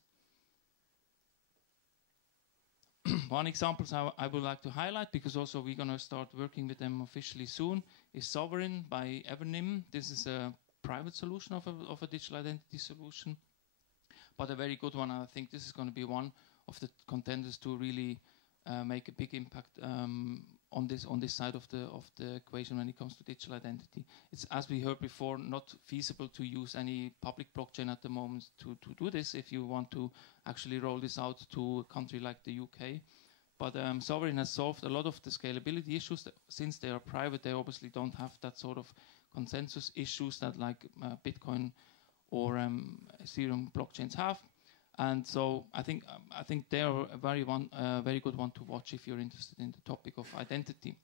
One example I would like to highlight, because also we're going to start working with them officially soon, is Sovereign by Evernym. This is a private solution of a digital identity solution, but a very good one. I think this is going to be one of the contenders to really make a big impact on this side of the equation when it comes to digital identity. It's, as we heard before, not feasible to use any public blockchain at the moment to do this if you want to actually roll this out to a country like the UK. But Sovereign has solved a lot of the scalability issues. Since they are private, they obviously don't have that sort of consensus issues that like Bitcoin or Ethereum blockchains have. And so I think they are a very good one to watch if you're interested in the topic of identity.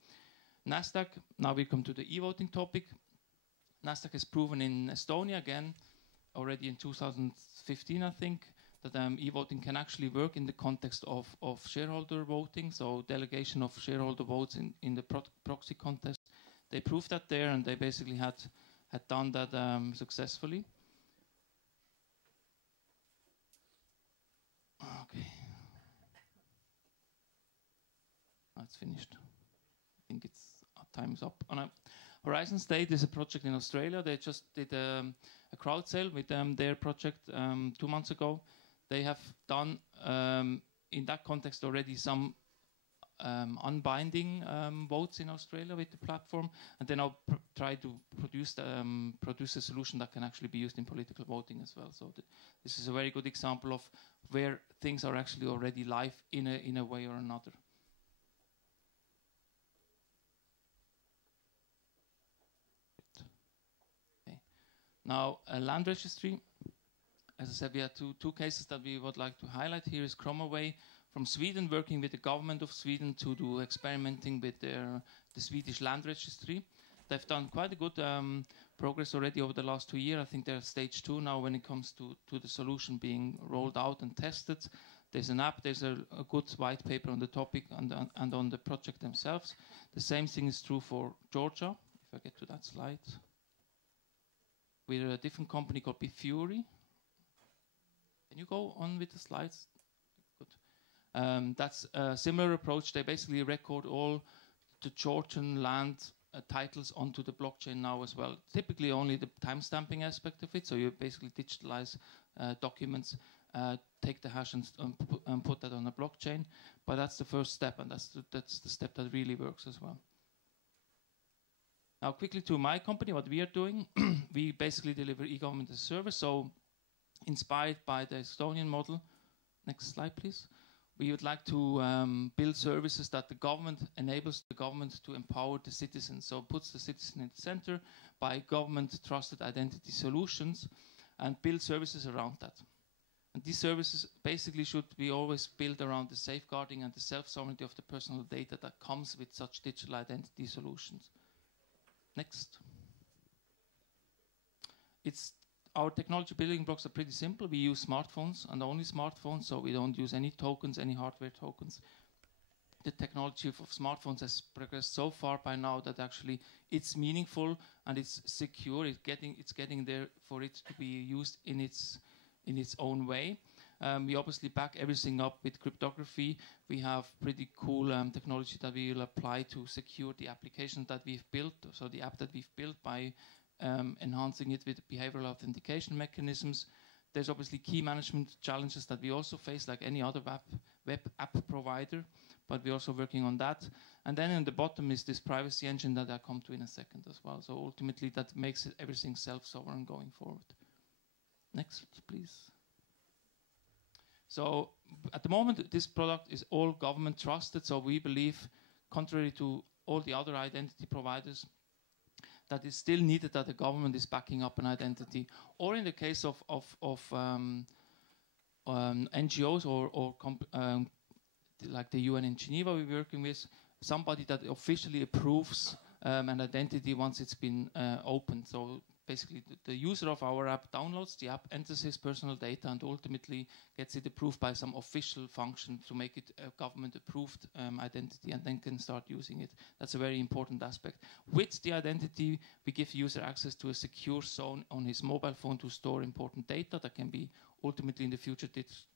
Nasdaq, now we come to the e-voting topic. Nasdaq has proven in Estonia again, already in 2015, I think, that e-voting can actually work in the context of shareholder voting, so delegation of shareholder votes in the proxy contest. They proved that there, and they basically had done that successfully. Okay. That's finished. I think it's time's up. Horizon State is a project in Australia. They just did a crowd sale with their project 2 months ago. They have done, in that context already, some unbinding votes in Australia with the platform, and they now try to produce a solution that can actually be used in political voting as well. So this is a very good example of where things are actually already live in a way or another. Okay. Now, a land registry. As I said, we have two cases that we would like to highlight. Here is Cromaway from Sweden, working with the government of Sweden to do experimenting with the Swedish land registry. They've done quite a good progress already over the last 2 years. I think they're at stage 2 now when it comes to the solution being rolled out and tested. There's an app, there's a good white paper on the topic and on the project themselves. The same thing is true for Georgia, if I get to that slide. With a different company called Fury. Can you go on with the slides? Good. That's a similar approach. They basically record all the Georgian land titles onto the blockchain now as well. Typically only the timestamping aspect of it. So you basically digitalize documents, take the hash and put that on a blockchain. But that's the first step, and that's the step that really works as well. Now quickly to my company, what we are doing. We basically deliver e-government as a service. So inspired by the Estonian model. Next slide, please. We would like to build services that the government enables the government to empower the citizens. So puts the citizen in the center by government trusted identity solutions and build services around that. And these services basically should be always built around the safeguarding and the self-sovereignty of the personal data that comes with such digital identity solutions. Next. Our technology building blocks are pretty simple. We use smartphones and only smartphones, so we don't use any tokens, any hardware tokens. The technology of smartphones has progressed so far by now that actually it's meaningful and it's secure. It's getting there for it to be used in its own way. We obviously back everything up with cryptography. We have pretty cool technology that we will apply to secure the application that we've built, so the app that we've built by enhancing it with behavioral authentication mechanisms. There's obviously key management challenges that we also face like any other web app provider, but we're also working on that. And then in the bottom is this privacy engine that I'll come to in a second as well. So ultimately that makes everything self-sovereign going forward. Next, please. So at the moment, this product is all government trusted. So we believe, contrary to all the other identity providers, that it's still needed that the government is backing up an identity. Or in the case of NGOs or like the UN in Geneva we're working with, somebody that officially approves an identity once it's been opened. So basically the user of our app downloads the app, enters his personal data, and ultimately gets it approved by some official function to make it a government-approved identity, and then can start using it. That's a very important aspect. With the identity, we give user access to a secure zone on his mobile phone to store important data that can be ultimately in the future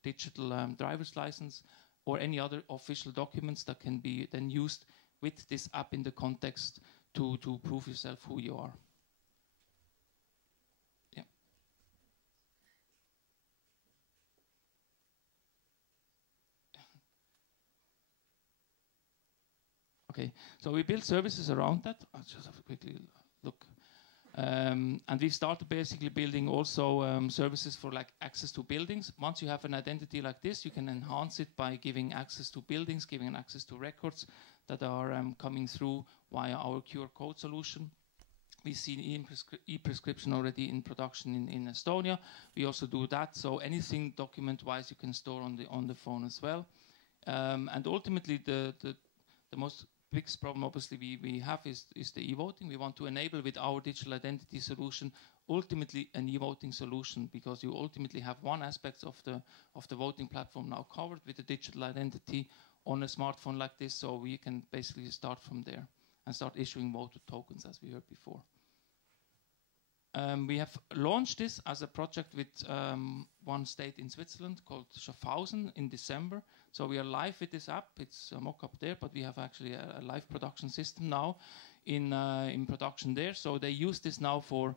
digital driver's license or any other official documents that can be then used with this app in the context to prove yourself who you are. Okay, so we build services around that. I'll just have a quickly look. And we started basically building also services for like access to buildings. Once you have an identity like this, you can enhance it by giving access to buildings, giving access to records that are coming through via our QR code solution. We see e-prescription already in production in Estonia. We also do that. So anything document-wise you can store on the phone as well. And ultimately the most biggest problem obviously we have is the e-voting. We want to enable with our digital identity solution ultimately an e-voting solution, because you ultimately have one aspect of the voting platform now covered with the digital identity on a smartphone like this, so we can basically start from there and start issuing voter tokens as we heard before. We have launched this as a project with one state in Switzerland called Schaffhausen in December. So we are live with this app. It's a mock-up there, but we have actually a live production system now in production there. So they use this now for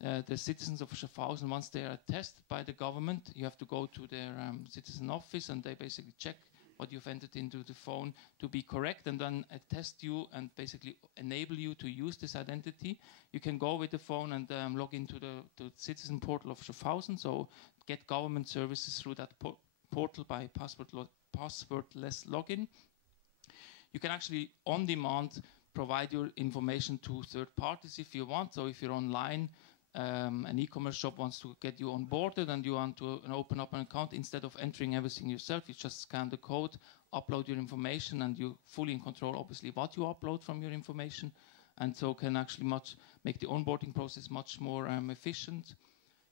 the citizens of Schaffhausen. Once they are tested by the government, you have to go to their citizen office and they basically check what you've entered into the phone to be correct, and then test you and basically enable you to use this identity. You can go with the phone and log into the citizen portal of Schaffhausen, so get government services through that portal by passwordless login. You can actually, on demand, provide your information to third parties if you want. So if you're online, an e-commerce shop wants to get you onboarded and you want to open up an account, instead of entering everything yourself, you just scan the code, upload your information, and you're fully in control, obviously, what you upload from your information, and so can actually make the onboarding process much more efficient.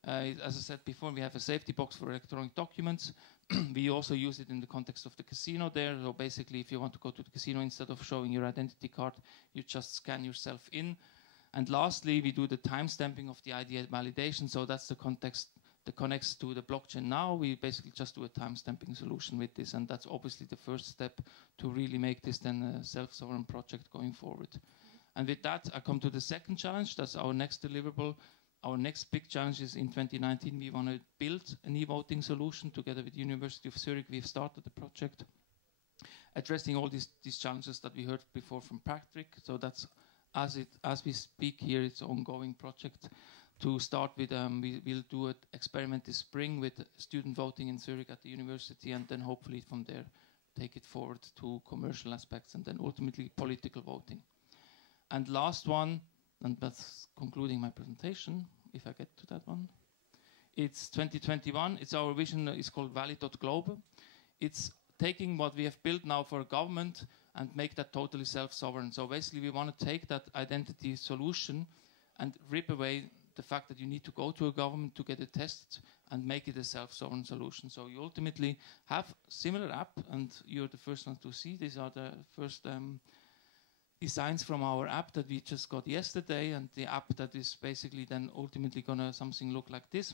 As I said before, we have a safety box for electronic documents. We also use it in the context of the casino there. So basically, if you want to go to the casino, instead of showing your identity card, you just scan yourself in. And lastly, we do the timestamping of the ID validation. So that's the context that connects to the blockchain now. We basically just do a timestamping solution with this. And that's obviously the first step to really make this then a self-sovereign project going forward. And with that, I come to the second challenge. That's our next deliverable. Our next big challenge is in 2019, we want to build an e-voting solution together with the University of Zurich. We've started the project addressing all these challenges that we heard before from Patrick. So that's, as we speak here, it's an ongoing project. To start with, we'll do an experiment this spring with student voting in Zurich at the university, and then hopefully from there take it forward to commercial aspects and then ultimately political voting. And last one, and that's concluding my presentation, if I get to that one. It's 2021. It's our vision. It's called valid.global. It's taking what we have built now for a government and make that totally self-sovereign. So basically, we want to take that identity solution and rip away the fact that you need to go to a government to get it tested and make it a self-sovereign solution. So you ultimately have similar app, and you're the first one to see. These are the first designs from our app that we just got yesterday, and the app that is basically then ultimately gonna something look like this.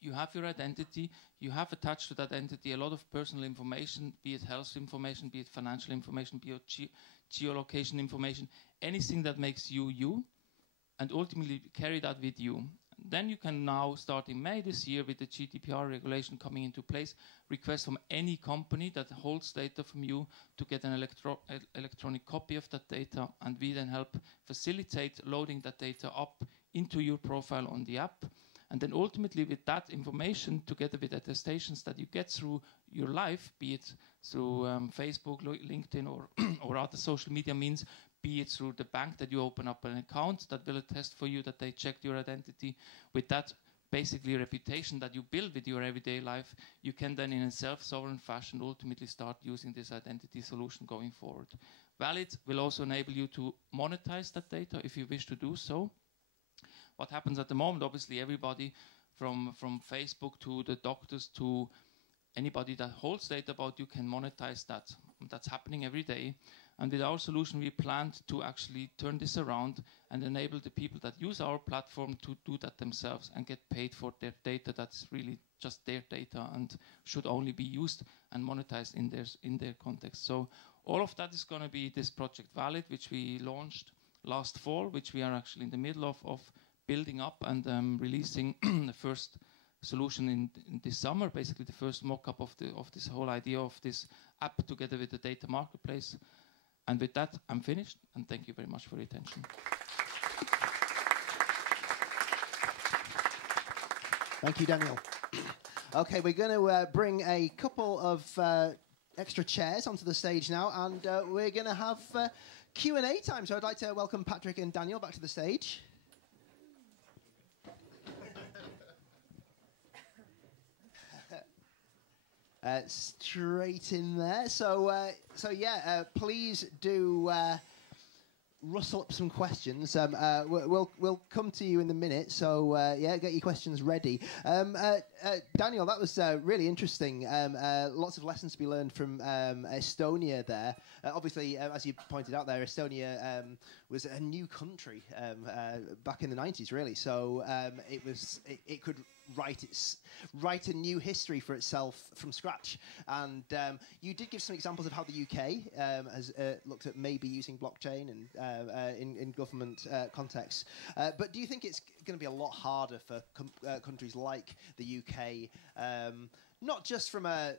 You have your identity, you have attached to that identity a lot of personal information, be it health information, be it financial information, be it geolocation information, anything that makes you you, and ultimately carry that with you. Then you can now, start in May this year with the GDPR regulation coming into place, request from any company that holds data from you to get an electronic copy of that data, and we then help facilitate loading that data up into your profile on the app. And then ultimately with that information, together with attestations that you get through your life, be it through Facebook, LinkedIn, or other social media means, be it through the bank that you open up an account that will attest for you that they checked your identity. With that basically reputation that you build with your everyday life, you can then in a self-sovereign fashion ultimately start using this identity solution going forward. Valid will also enable you to monetize that data if you wish to do so. What happens at the moment, obviously everybody from Facebook to the doctors to anybody that holds data about you can monetize that. That's happening every day. And with our solution, we planned to actually turn this around and enable the people that use our platform to do that themselves and get paid for their data that's really just their data and should only be used and monetized in their context. So all of that is going to be this project Valid, which we launched last fall, which we are actually in the middle of building up and releasing the first solution in this summer, basically the first mock-up of this whole idea of this app together with the data marketplace. And with that, I'm finished, and thank you very much for your attention. Thank you, Daniel. Okay, we're going to bring a couple of extra chairs onto the stage now, and we're going to have Q&A time. So I'd like to welcome Patrick and Daniel back to the stage. Straight in there. So please do rustle up some questions. We'll come to you in a minute. So get your questions ready. Daniel, that was really interesting. Lots of lessons to be learned from Estonia there. Obviously, as you pointed out there, Estonia was a new country back in the 90s, really. So it could write a new history for itself from scratch. And you did give some examples of how the UK has looked at maybe using blockchain and in government contexts. But do you think it's going to be a lot harder for countries like the UK, not just from a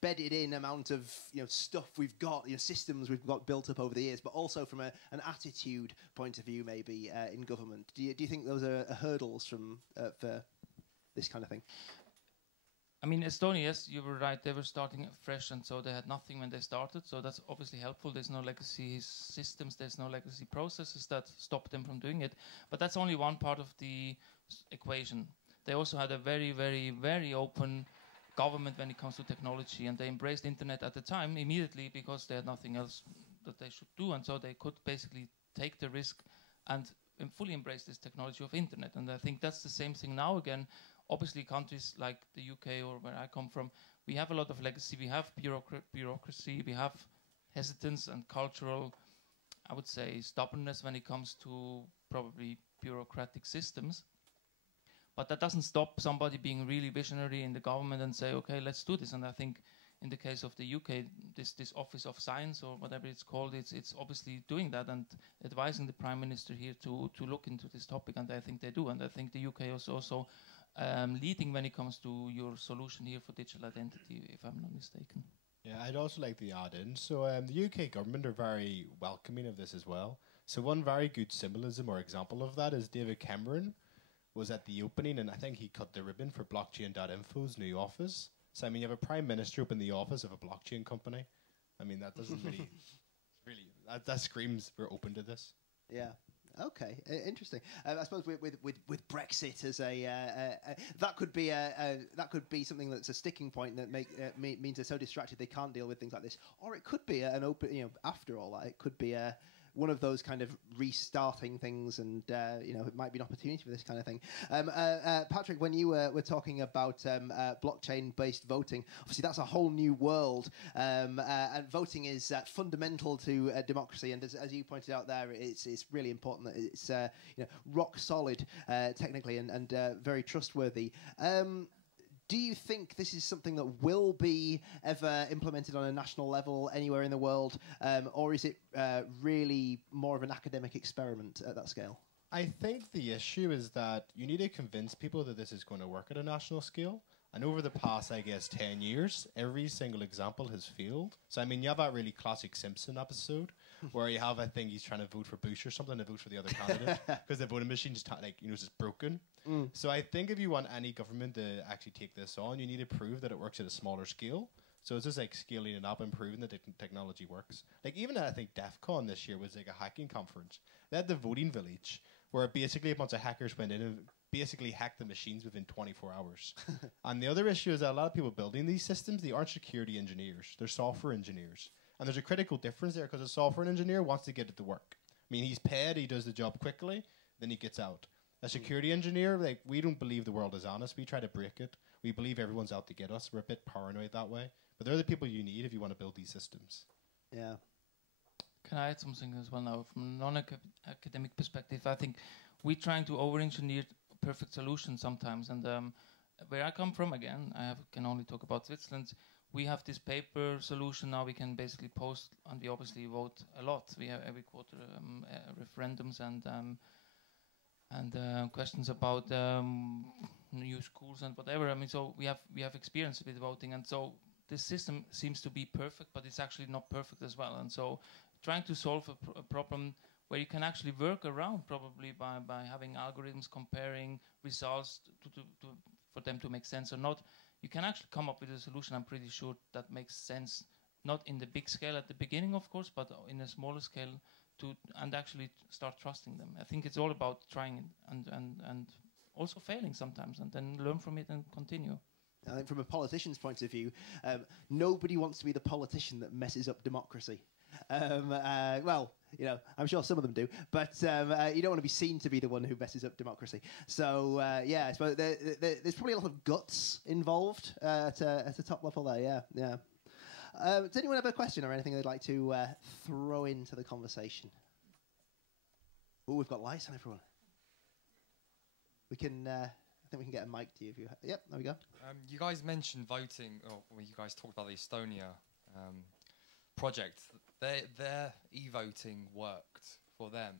bedded in amount of stuff we've got, systems we've got built up over the years, but also from an attitude point of view, maybe in government? Do you think those are hurdles for this kind of thing? I mean, Estonia, yes, you were right. They were starting fresh, and so they had nothing when they started. So that's obviously helpful. There's no legacy systems. There's no legacy processes that stop them from doing it. But that's only one part of the equation. They also had a very, very, very open government when it comes to technology, and they embraced internet at the time immediately because they had nothing else that they should do, and so they could basically take the risk and fully embrace this technology of internet. And I think that's the same thing now again. Obviously, countries like the UK or where I come from, we have a lot of legacy. We have bureaucracy. We have hesitance and cultural, I would say, stubbornness when it comes to probably bureaucratic systems. But that doesn't stop somebody being really visionary in the government and say, okay, let's do this. And I think in the case of the UK, this Office of Science or whatever it's called, it's obviously doing that and advising the Prime Minister here to look into this topic. And I think they do. And I think the UK is also leading when it comes to your solution here for digital identity, if I'm not mistaken. Yeah, I'd also like to add in. So the UK government are very welcoming of this as well. So one very good symbolism or example of that is David Cameron was at the opening, and I think he cut the ribbon for blockchain.info's new office. So I mean, you have a prime minister open the office of a blockchain company. I mean, that doesn't really, that screams we're open to this. Yeah. Okay, interesting. I suppose with Brexit as that could be something that's a sticking point that means they're so distracted they can't deal with things like this. Or it could be an open, after all that, it could be one of those kind of restarting things, and it might be an opportunity for this kind of thing. Patrick, when you were talking about blockchain-based voting, obviously that's a whole new world, and voting is fundamental to democracy. And as you pointed out there, it's really important that it's rock solid technically and very trustworthy. Do you think this is something that will be ever implemented on a national level anywhere in the world, or is it really more of an academic experiment at that scale? I think the issue is that you need to convince people that this is going to work at a national scale. And over the past, I guess, 10 years, every single example has failed. So, I mean, you have that really classic Simpson episode where you have, I think, he's trying to vote for Bush or something to vote for the other candidate because the voting machine just, just broken. So I think if you want any government to actually take this on, you need to prove that it works at a smaller scale. So it's just like scaling it up and proving that the technology works. Like even I think DEF CON this year was like a hacking conference. They had the voting village where basically a bunch of hackers went in and basically hacked the machines within 24 hours. And the other issue is that a lot of people building these systems, they aren't security engineers. They're software engineers. And there's a critical difference there because a software engineer wants to get it to work. I mean, he's paid, he does the job quickly, then he gets out. A security engineer, like, we don't believe the world is honest. We try to break it. We believe everyone's out to get us. We're a bit paranoid that way. But they're the people you need if you want to build these systems. Yeah. Can I add something as well now? From a non-academic perspective, I think we're trying to over-engineer perfect solutions sometimes. And where I come from, again, can only talk about Switzerland. We have this paper solution now. We can basically post, and we obviously vote a lot. We have every quarter referendums and questions about new schools and whatever. I mean, so we have experience with voting, and so this system seems to be perfect, but it's actually not perfect as well. And so trying to solve a problem where you can actually work around probably by having algorithms comparing results for them to make sense or not. You can actually come up with a solution, I'm pretty sure, that makes sense, not in the big scale at the beginning, of course, but in a smaller scale, and actually start trusting them. I think it's all about trying and also failing sometimes, and then learn from it and continue. I think from a politician's point of view, nobody wants to be the politician that messes up democracy. Well, you know, I'm sure some of them do, but you don't want to be seen to be the one who messes up democracy. So, yeah, I suppose there's probably a lot of guts involved at a top level there, yeah. Does anyone have a question or anything they'd like to throw into the conversation? Oh, we've got lights on everyone. We can... I think we can get a mic to you if you... Yep, there we go. You guys mentioned voting, or well, you guys talked about the Estonia project. Their e-voting worked for them.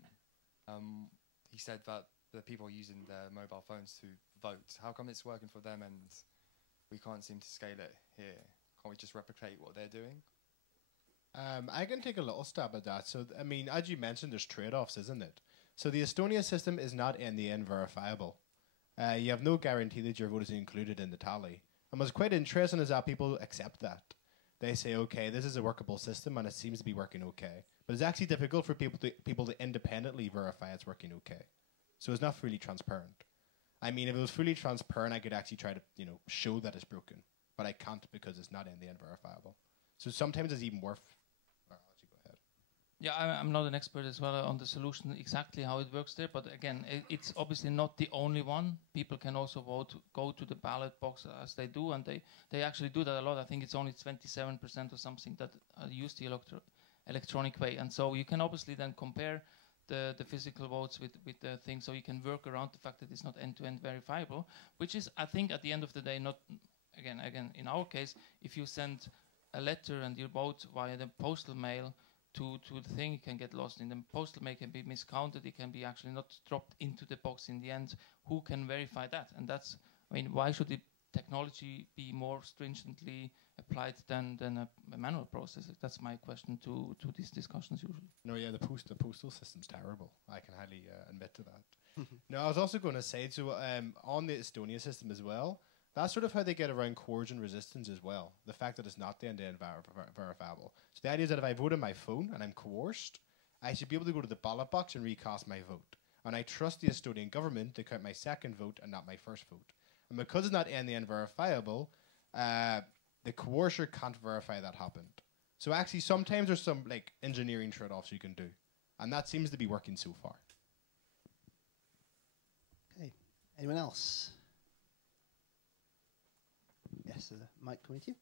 He said that the people are using their mobile phones to vote. How come it's working for them and we can't seem to scale it here? Can't we just replicate what they're doing? I can take a little stab at that. So, I mean, as you mentioned, there's trade-offs, isn't it? So the Estonia system is not in the end verifiable. You have no guarantee that your vote is included in the tally. And what's quite interesting is that people accept that. They say, okay, this is a workable system and it seems to be working okay. But it's actually difficult for people to independently verify it's working okay. So it's not fully transparent. I mean, if it was fully transparent, I could actually try to, you know, show that it's broken. But I can't because it's not in the end verifiable. So sometimes it's even worth... I'll let you go ahead. Yeah, I'm not an expert as well on the solution, exactly how it works there. But again, it's obviously not the only one. People can also go to the ballot box as they do, and they actually do that a lot. I think it's only 27% or something that use the electronic way. And so you can obviously then compare the physical votes with the thing, so you can work around the fact that it's not end-to-end verifiable, which is, I think, at the end of the day, not, again, in our case, if you send a letter and you vote via the postal mail to the thing, it can get lost in the postal mail, can be miscounted, it can be actually not dropped into the box in the end. Who can verify that? And that's, I mean, why should the technology be more stringently applied than a manual process? That's my question to these discussions usually. No, yeah, the postal system's terrible. I can highly admit to that. No, I was also going to say, so on the Estonia system as well, that's sort of how they get around coercion resistance as well. The fact that it's not the end-to-end verifiable. So the idea is that if I vote on my phone and I'm coerced, I should be able to go to the ballot box and recast my vote. And I trust the Estonian government to count my second vote and not my first vote. And because it's not end-to-end verifiable, the coercer can't verify that happened. So actually, sometimes there's some like engineering trade-offs you can do. And that seems to be working so far. Okay. Anyone else? Yes, Mike, coming to you.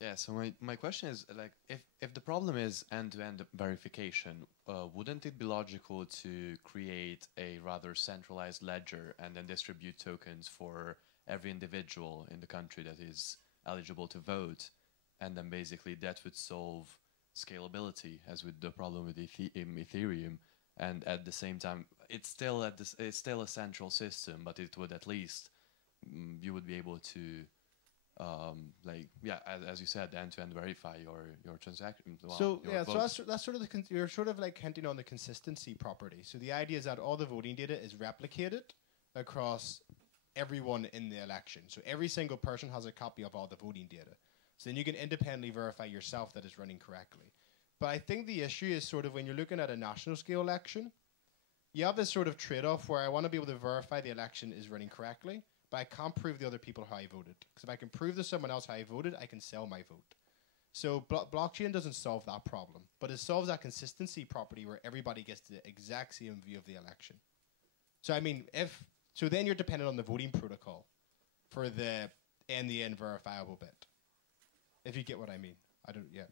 Yeah, so my question is, like, if the problem is end-to-end verification, wouldn't it be logical to create a rather centralized ledger and then distribute tokens for every individual in the country that is eligible to vote, and then basically that would solve scalability, as with the problem with Ethereum, and at the same time, it's still a central system, but it would at least you would be able to, as you said, end-to-end verify your transaction. Well, So your yeah, votes. so that's sort of you're sort of like hinting on the consistency property. So the idea is that all the voting data is replicated across everyone in the election. So every single person has a copy of all the voting data. So then you can independently verify yourself that it's running correctly. But I think the issue is sort of when you're looking at a national scale election, you have this sort of trade-off where I want to be able to verify the election is running correctly, but I can't prove the other people how I voted. Because if I can prove to someone else how I voted, I can sell my vote. So blockchain doesn't solve that problem, but it solves that consistency property where everybody gets the exact same view of the election. So I mean, so then you're dependent on the voting protocol for the end verifiable bit. If you get what I mean. I don't, yeah.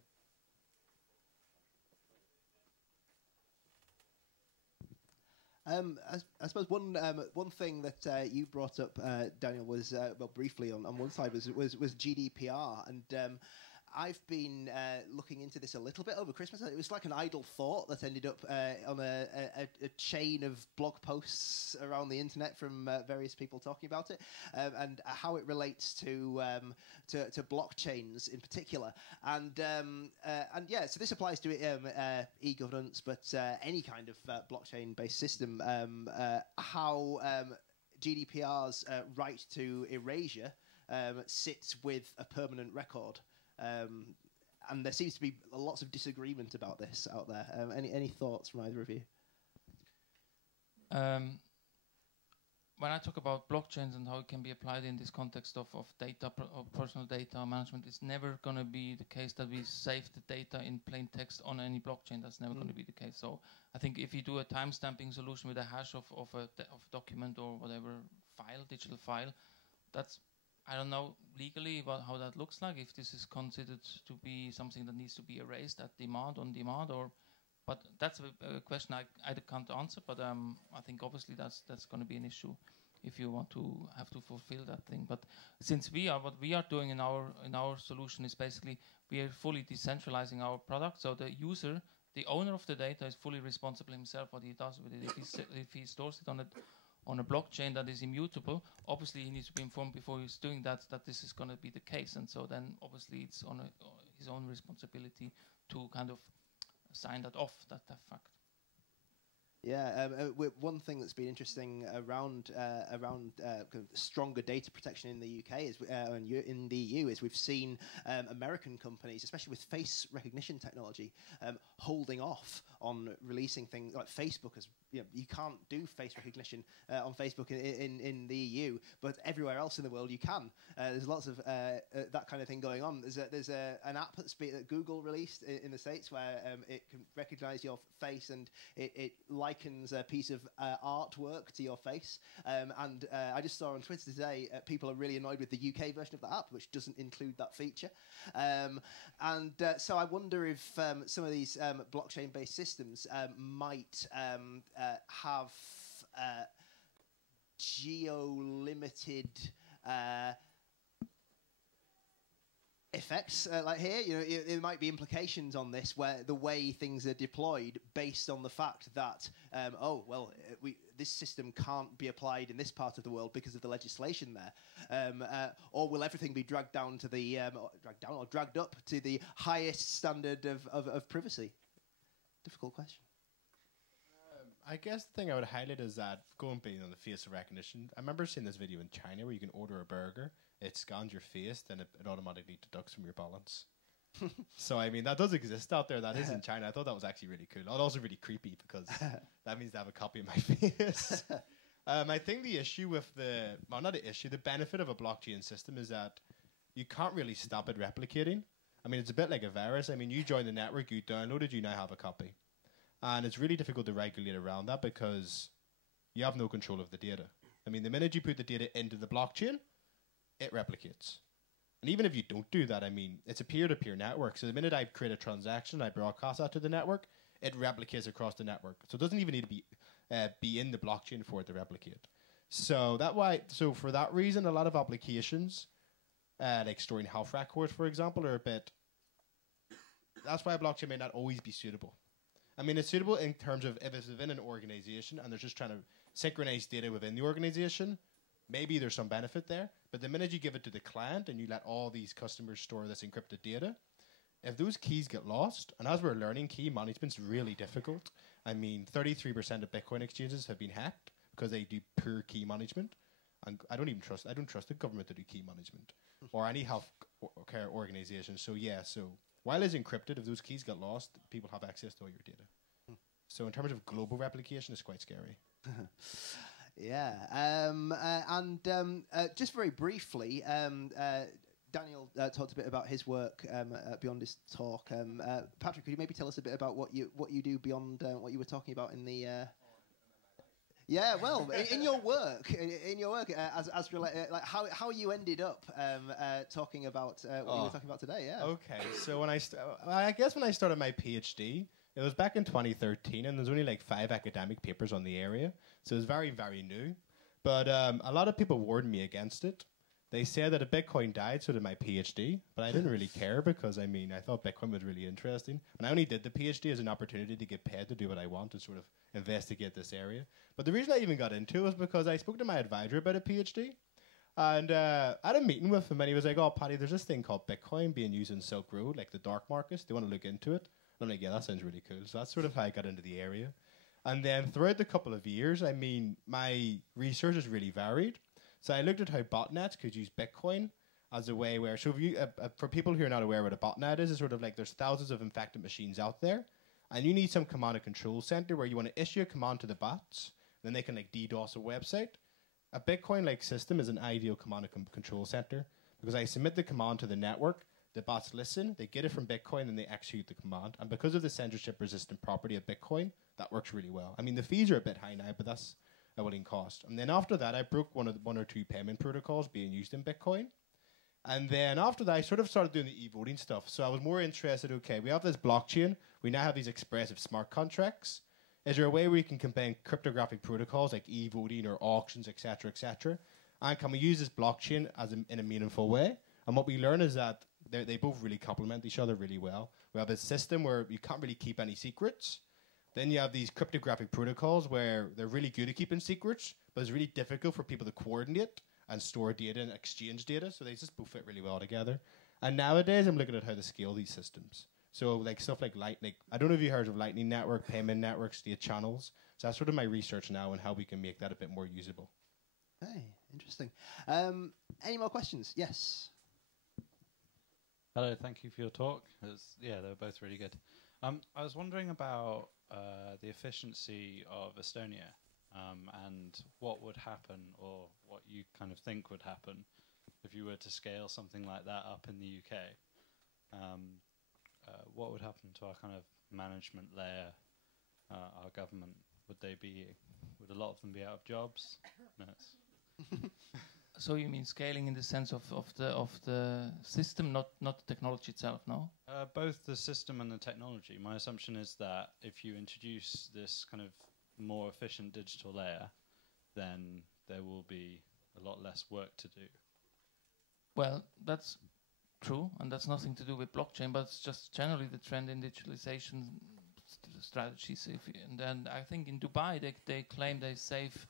I suppose one thing that you brought up, Daniel, was well briefly on one side was GDPR, and I've been looking into this a little bit over Christmas. It was like an idle thought that ended up on a chain of blog posts around the internet from various people talking about it, and how it relates to blockchains in particular. And yeah, so this applies to e-governance, but any kind of blockchain-based system. How GDPR's right to erasure sits with a permanent record. And there seems to be lots of disagreement about this out there. Any thoughts from either of you? When I talk about blockchains and how it can be applied in this context of data, of personal data management, it's never going to be the case that we save the data in plain text on any blockchain. That's never going to be the case. So I think if you do a timestamping solution with a hash of document or whatever file, digital file, that's, I don't know legally about how that looks like, if this is considered to be something that needs to be erased at demand, on demand, or, but that's a question I can't answer, but I think obviously that's going to be an issue if you want to have to fulfill that thing. But since what we are doing in our solution is basically we are fully decentralizing our product, so the user, the owner of the data, is fully responsible himself what he does with it. If he stores it on a blockchain that is immutable, obviously he needs to be informed before he's doing that this is going to be the case, and so then obviously it's on his own responsibility to kind of sign that off, that fact. Yeah, one thing that's been interesting around kind of stronger data protection in the UK is in the EU is we've seen American companies, especially with face recognition technology, holding off on releasing things like Facebook. As you can't do face recognition on Facebook in the EU, but everywhere else in the world you can. There's lots of that kind of thing going on. There's an app that Google released in the States where it can recognize your face, and it likens a piece of artwork to your face. And I just saw on Twitter today people are really annoyed with the UK version of the app, which doesn't include that feature. So I wonder if some of these blockchain-based systems might have geo-limited effects, like here. There might be implications on this where the way things are deployed based on the fact that this system can't be applied in this part of the world because of the legislation there, or will everything be dragged down to the dragged up to the highest standard of privacy? Difficult question. I guess the thing I would highlight is that going being on the face recognition. I remember seeing this video in China where you can order a burger, it scans your face, then it automatically deducts from your balance. So I mean that does exist out there. That is in China. I thought that was actually really cool. Also really creepy because that means they have a copy of my face. I think the issue with the benefit of a blockchain system is that you can't really stop it replicating. I mean, it's a bit like a virus. I mean, you join the network, you download it, you now have a copy. And it's really difficult to regulate around that because you have no control of the data. I mean, the minute you put the data into the blockchain, it replicates. And even if you don't do that, I mean, it's a peer-to-peer network. So the minute I create a transaction, I broadcast that to the network, it replicates across the network. So it doesn't even need to be in the blockchain for it to replicate. So for that reason, a lot of applications, like storing health records, for example, are a bit... That's why a blockchain may not always be suitable. I mean, it's suitable in terms of if it's within an organization and they're just trying to synchronize data within the organization, maybe there's some benefit there. But the minute you give it to the client and you let all these customers store this encrypted data, if those keys get lost, and as we're learning, key management's really difficult. I mean, 33% of Bitcoin exchanges have been hacked because they do poor key management. And I don't trust the government to do key management or any health care organization. So while it's encrypted, if those keys get lost, people have access to all your data. So in terms of global replication, it's quite scary. Yeah. Just very briefly, Daniel talked a bit about his work beyond his talk. Patrick, could you maybe tell us a bit about what you do beyond what you were talking about in the... Yeah, well, in your work, as like how you ended up talking about what you were talking about today. Yeah. Okay, so when I started my PhD, it was back in 2013, and there's only like 5 academic papers on the area, so it was very, very new. But a lot of people warned me against it. they said that a Bitcoin died, so did my PhD. But I didn't really care because, I mean, I thought Bitcoin was really interesting. And I only did the PhD as an opportunity to get paid to do what I want, to sort of investigate this area. But the reason I even got into it was because I spoke to my advisor about a PhD. And I had a meeting with him, and he was like, "Oh, Paddy, there's this thing called Bitcoin being used in Silk Road, like the dark markets. Do you want to look into it?" And I'm like, "Yeah, that sounds really cool." So that's sort of how I got into the area. And then throughout the couple of years, I mean, my research is really varied. So I looked at how botnets could use Bitcoin as a way where, so if you, for people who are not aware what a botnet is, it's sort of like there's thousands of infected machines out there, and you need some command and control center where you want to issue a command to the bots, then they can like DDoS a website. A Bitcoin-like system is an ideal command and control center because I submit the command to the network, the bots listen, they get it from Bitcoin, and they execute the command. And because of the censorship-resistant property of Bitcoin, that works really well. I mean, the fees are a bit high now, but that's a willing cost. And then after that, I broke one or two payment protocols being used in Bitcoin. And then after that, I sort of started doing the e-voting stuff. So I was more interested, okay, we have this blockchain. We now have these expressive smart contracts. Is there a way where we can combine cryptographic protocols like e-voting or auctions, et cetera, and can we use this blockchain in a meaningful way? And what we learn is that they both really complement each other really well. We have a system where you can't really keep any secrets. Then you have these cryptographic protocols where they're really good at keeping secrets, but it's really difficult for people to coordinate and store data and exchange data. So they just both fit really well together. And nowadays, I'm looking at how to scale these systems. So like stuff like Lightning, I don't know if you heard of Lightning Network, payment network, state channels. So that's sort of my research now and how we can make that a bit more usable. Hey, interesting. Any more questions? Yes. Hello, thank you for your talk. They were both really good. I was wondering about the efficiency of Estonia and what would happen, or what you kind of think would happen if you were to scale something like that up in the UK. What would happen to our kind of management layer, our government? Would a lot of them be out of jobs? No, So you mean scaling in the sense of the system, not the technology itself, no? Both the system and the technology. My assumption is that if you introduce this kind of more efficient digital layer, then there will be a lot less work to do. Well, that's true, and that's nothing to do with blockchain, but it's just generally the trend in digitalization strategies. And then I think in Dubai they claim they save,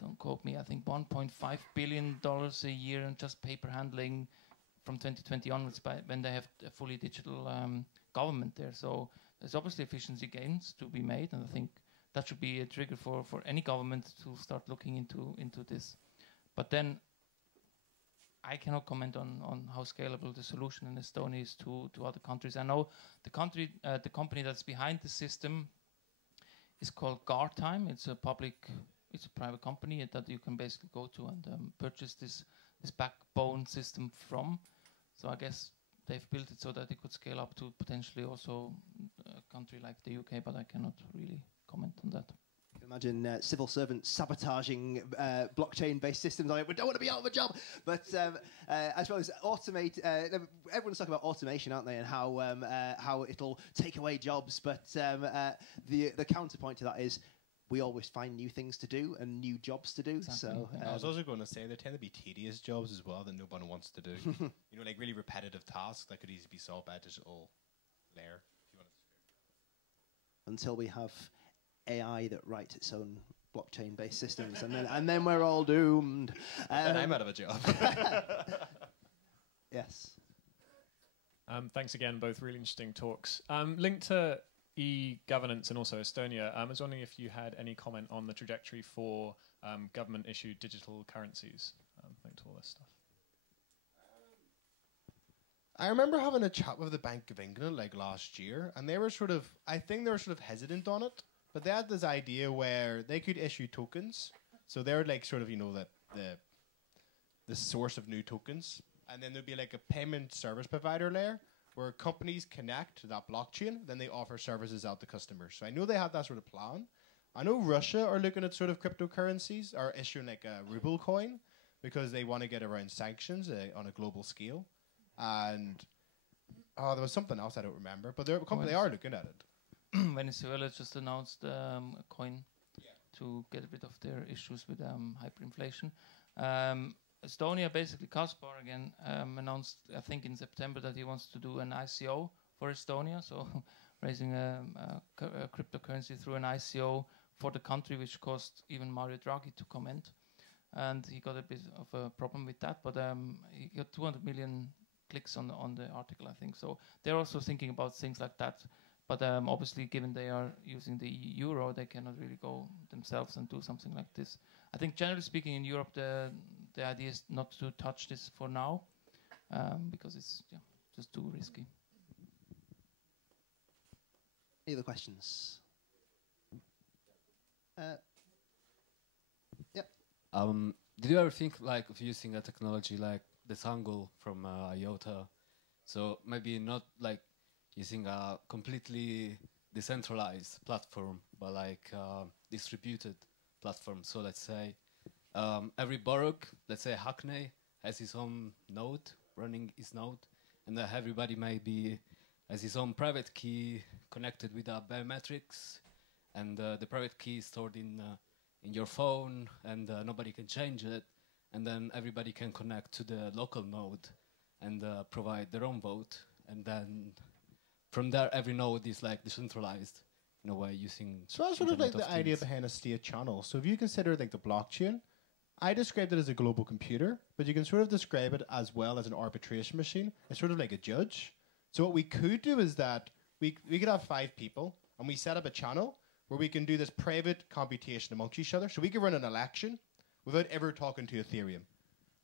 don't quote me, I think $1.5 billion a year on just paper handling from 2020 onwards, when they have a fully digital government there. So there's obviously efficiency gains to be made, and I think that should be a trigger for any government to start looking into this. But then I cannot comment on how scalable the solution in Estonia is to other countries. I know the company that's behind the system is called Guardtime. It's a private company that you can basically go to and purchase this backbone system from. So I guess they've built it so that it could scale up to potentially also a country like the UK, but I cannot really comment on that. Imagine civil servants sabotaging blockchain-based systems. Like, we don't want to be out of a job. But I suppose everyone's talking about automation, aren't they? And how it'll take away jobs. But the counterpoint to that is we always find new things to do and new jobs to do. Exactly. So I was also going to say there tend to be tedious jobs as well that no one wants to do. Like really repetitive tasks that could easily be solved by a digital layer. If you want to. Until we have AI that writes its own blockchain-based systems, and then we're all doomed. And I'm out of a job. Yes. Thanks again, both really interesting talks. Linked to e-governance and also Estonia, I was wondering if you had any comment on the trajectory for government-issued digital currencies linked to all this stuff. I remember having a chat with the Bank of England like last year, and they were I think they were hesitant on it, but they had this idea where they could issue tokens. So they're like the source of new tokens, and then there'd be like a payment service provider layer where companies connect to that blockchain, then they offer services out to customers. So I know they had that sort of plan. I know Russia are looking at sort of cryptocurrencies, or issuing like a ruble coin, because they want to get around sanctions on a global scale. And there was something else I don't remember, but they are looking at it. Venezuela just announced a coin to get rid of their issues with hyperinflation. Estonia, basically Kaspar again, announced, I think in September, that he wants to do an ICO for Estonia, so raising a cryptocurrency through an ICO for the country, which caused even Mario Draghi to comment. And he got a bit of a problem with that, but he got 200 million clicks on the article, I think. So they're also thinking about things like that. But obviously, given they are using the euro, they cannot really go themselves and do something like this. I think generally speaking in Europe, the idea is not to touch this for now, because it's just too risky. Any other questions? Yep. Did you ever think like of using a technology like the Tangle from IOTA? So maybe not like using a completely decentralized platform, but like distributed platform. So let's say every borough, let's say Hackney, has his own node running his node, and everybody maybe has his own private key connected with biometrics, and the private key is stored in your phone, and nobody can change it, and then everybody can connect to the local node and provide their own vote, and then from there every node is like decentralized in a way using. So that's sort of like the idea behind a state channel. So if you consider like the blockchain, I described it as a global computer, but you can sort of describe it as well as an arbitration machine. It's sort of like a judge. So what we could do is that we could have 5 people, and we set up a channel where we can do this private computation amongst each other. So we could run an election without ever talking to Ethereum.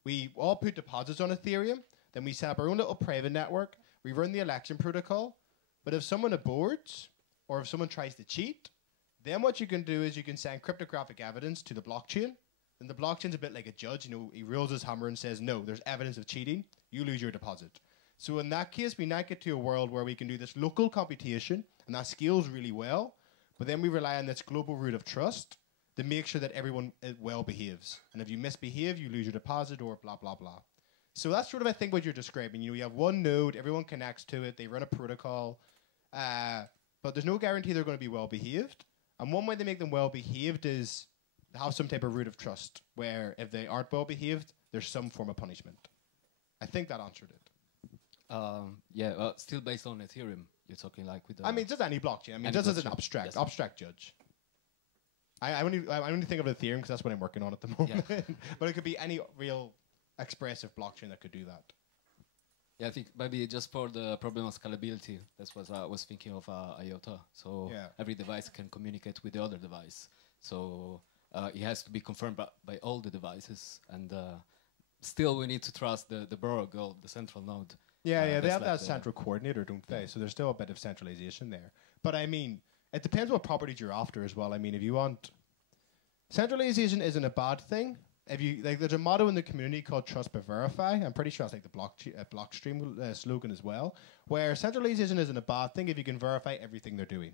We all put deposits on Ethereum, then we set up our own little private network, we run the election protocol, but if someone aborts, or if someone tries to cheat, then what you can do is you can send cryptographic evidence to the blockchain, and the blockchain's a bit like a judge, you know, he rolls his hammer and says, no, there's evidence of cheating, you lose your deposit. So in that case, we now get to a world where we can do this local computation, and that scales really well, but then we rely on this global root of trust to make sure that everyone well behaves. And if you misbehave, you lose your deposit or blah, blah, blah. So that's sort of, I think, what you're describing. You know, you have one node, everyone connects to it, they run a protocol, but there's no guarantee they're going to be well behaved. And one way to make them well behaved is to have some type of root of trust, where if they aren't well behaved, there's some form of punishment. I think that answered it. Yeah, still based on Ethereum. You're talking like with. I mean, just any blockchain. I mean, just as an abstract judge. I only think of Ethereum because that's what I'm working on at the moment. Yeah. But it could be any real expressive blockchain that could do that. Yeah, I think maybe just for the problem of scalability, that's what I was thinking of IOTA. So every device can communicate with the other device. So it has to be confirmed by all the devices, and still we need to trust the borough or the central node. Yeah, they have that central coordinator, don't they? So there's still a bit of centralization there. But I mean, it depends what properties you're after as well. I mean, if you want... Centralization isn't a bad thing. If you like, there's a motto in the community called "Trust but Verify." I'm pretty sure it's like the Blockstream slogan as well, where centralization isn't a bad thing if you can verify everything they're doing.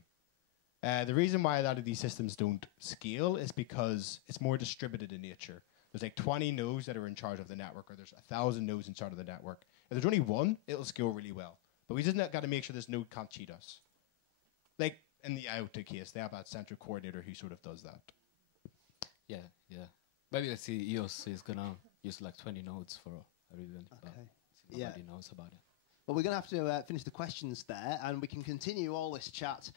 The reason why a lot of these systems don't scale is because it's more distributed in nature. There's like 20 nodes that are in charge of the network, or there's 1,000 nodes in charge of the network. If there's only one, it'll scale really well. But we just got to make sure this node can't cheat us. Like in the IOTA case, they have that central coordinator who sort of does that. Yeah. Maybe let's see, EOS is going to use like 20 nodes for everyone. Okay. Nobody knows about it. Well, we're going to have to finish the questions there, and we can continue all this chat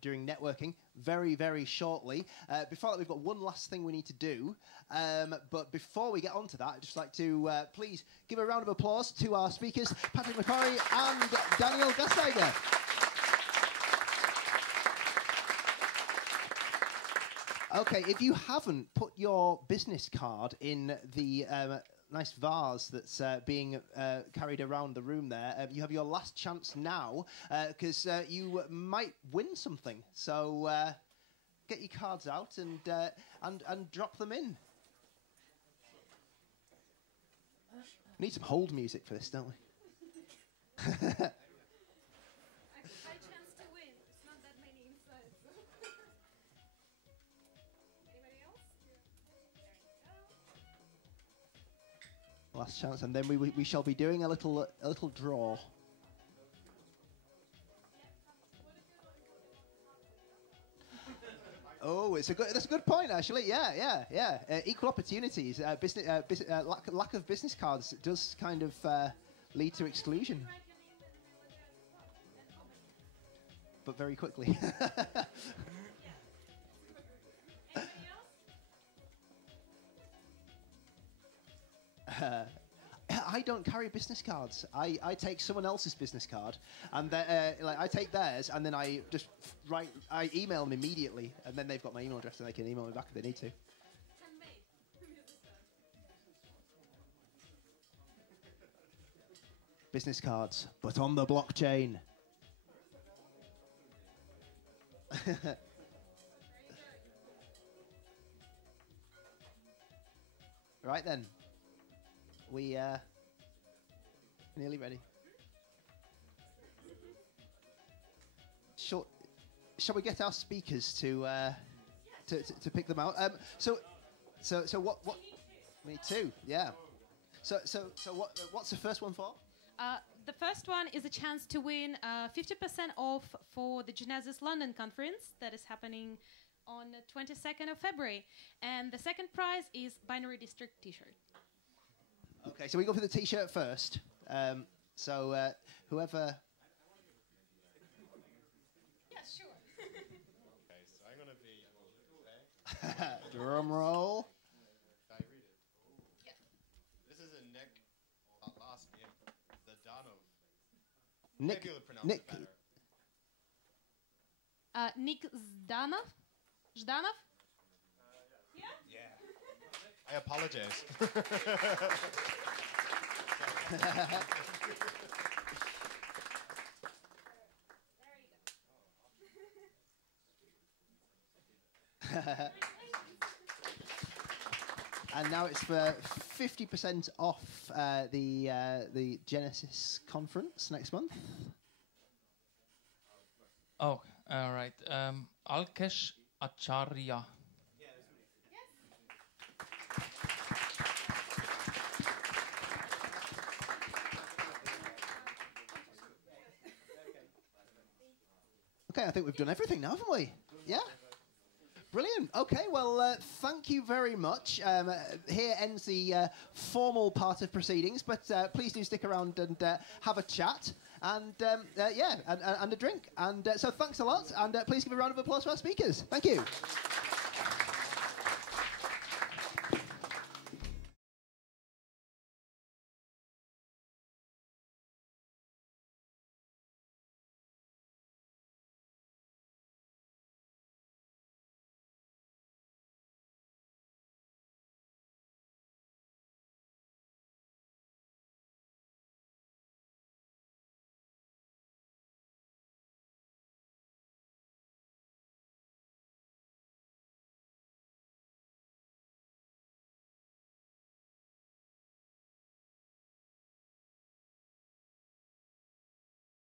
during networking very, very shortly. Before that, we've got one last thing we need to do. But before we get on to that, I'd just like to please give a round of applause to our speakers, Patrick McCorry and Daniel Gasteiger. Okay, if you haven't put your business card in the nice vase that's being carried around the room there, you have your last chance now, because you might win something. So get your cards out and drop them in. We need some hold music for this, don't we? Last chance, and then we shall be doing a little draw. Oh, that's a good point, actually. Yeah. Equal opportunities. Lack of business cards does kind of lead to exclusion. But very quickly. I don't carry business cards. I take someone else's business card, and I take theirs, and then I just I email them immediately, and then they've got my email address, and they can email me back if they need to. Business cards, but on the blockchain. Right then. We nearly ready. Shall we get our speakers to pick them out? So what? Me too. Yeah. So what's the first one for? The first one is a chance to win 50% off for the Genesis London conference that is happening on the 22nd of February, and the second prize is Binary District T-shirt. Okay, so we go for the T-shirt first. Whoever. Yeah, sure. Okay, so I'm gonna be. Drum roll. Can I read it? Yeah. This is a Nick. Last name. Zdanov. Nick. Maybe you'll pronounce Nick. it better. Nick Zdanov. Zdanov. Yeah. I apologize. And now it's for 50% off the Genesis conference next month. Oh, all right. Alkesh Acharya. Okay, I think we've done everything now, haven't we? Yeah? Brilliant. Okay, well, thank you very much. Here ends the formal part of proceedings, but please do stick around and have a chat. And, and a drink. And so thanks a lot. And please give a round of applause to our speakers. Thank you.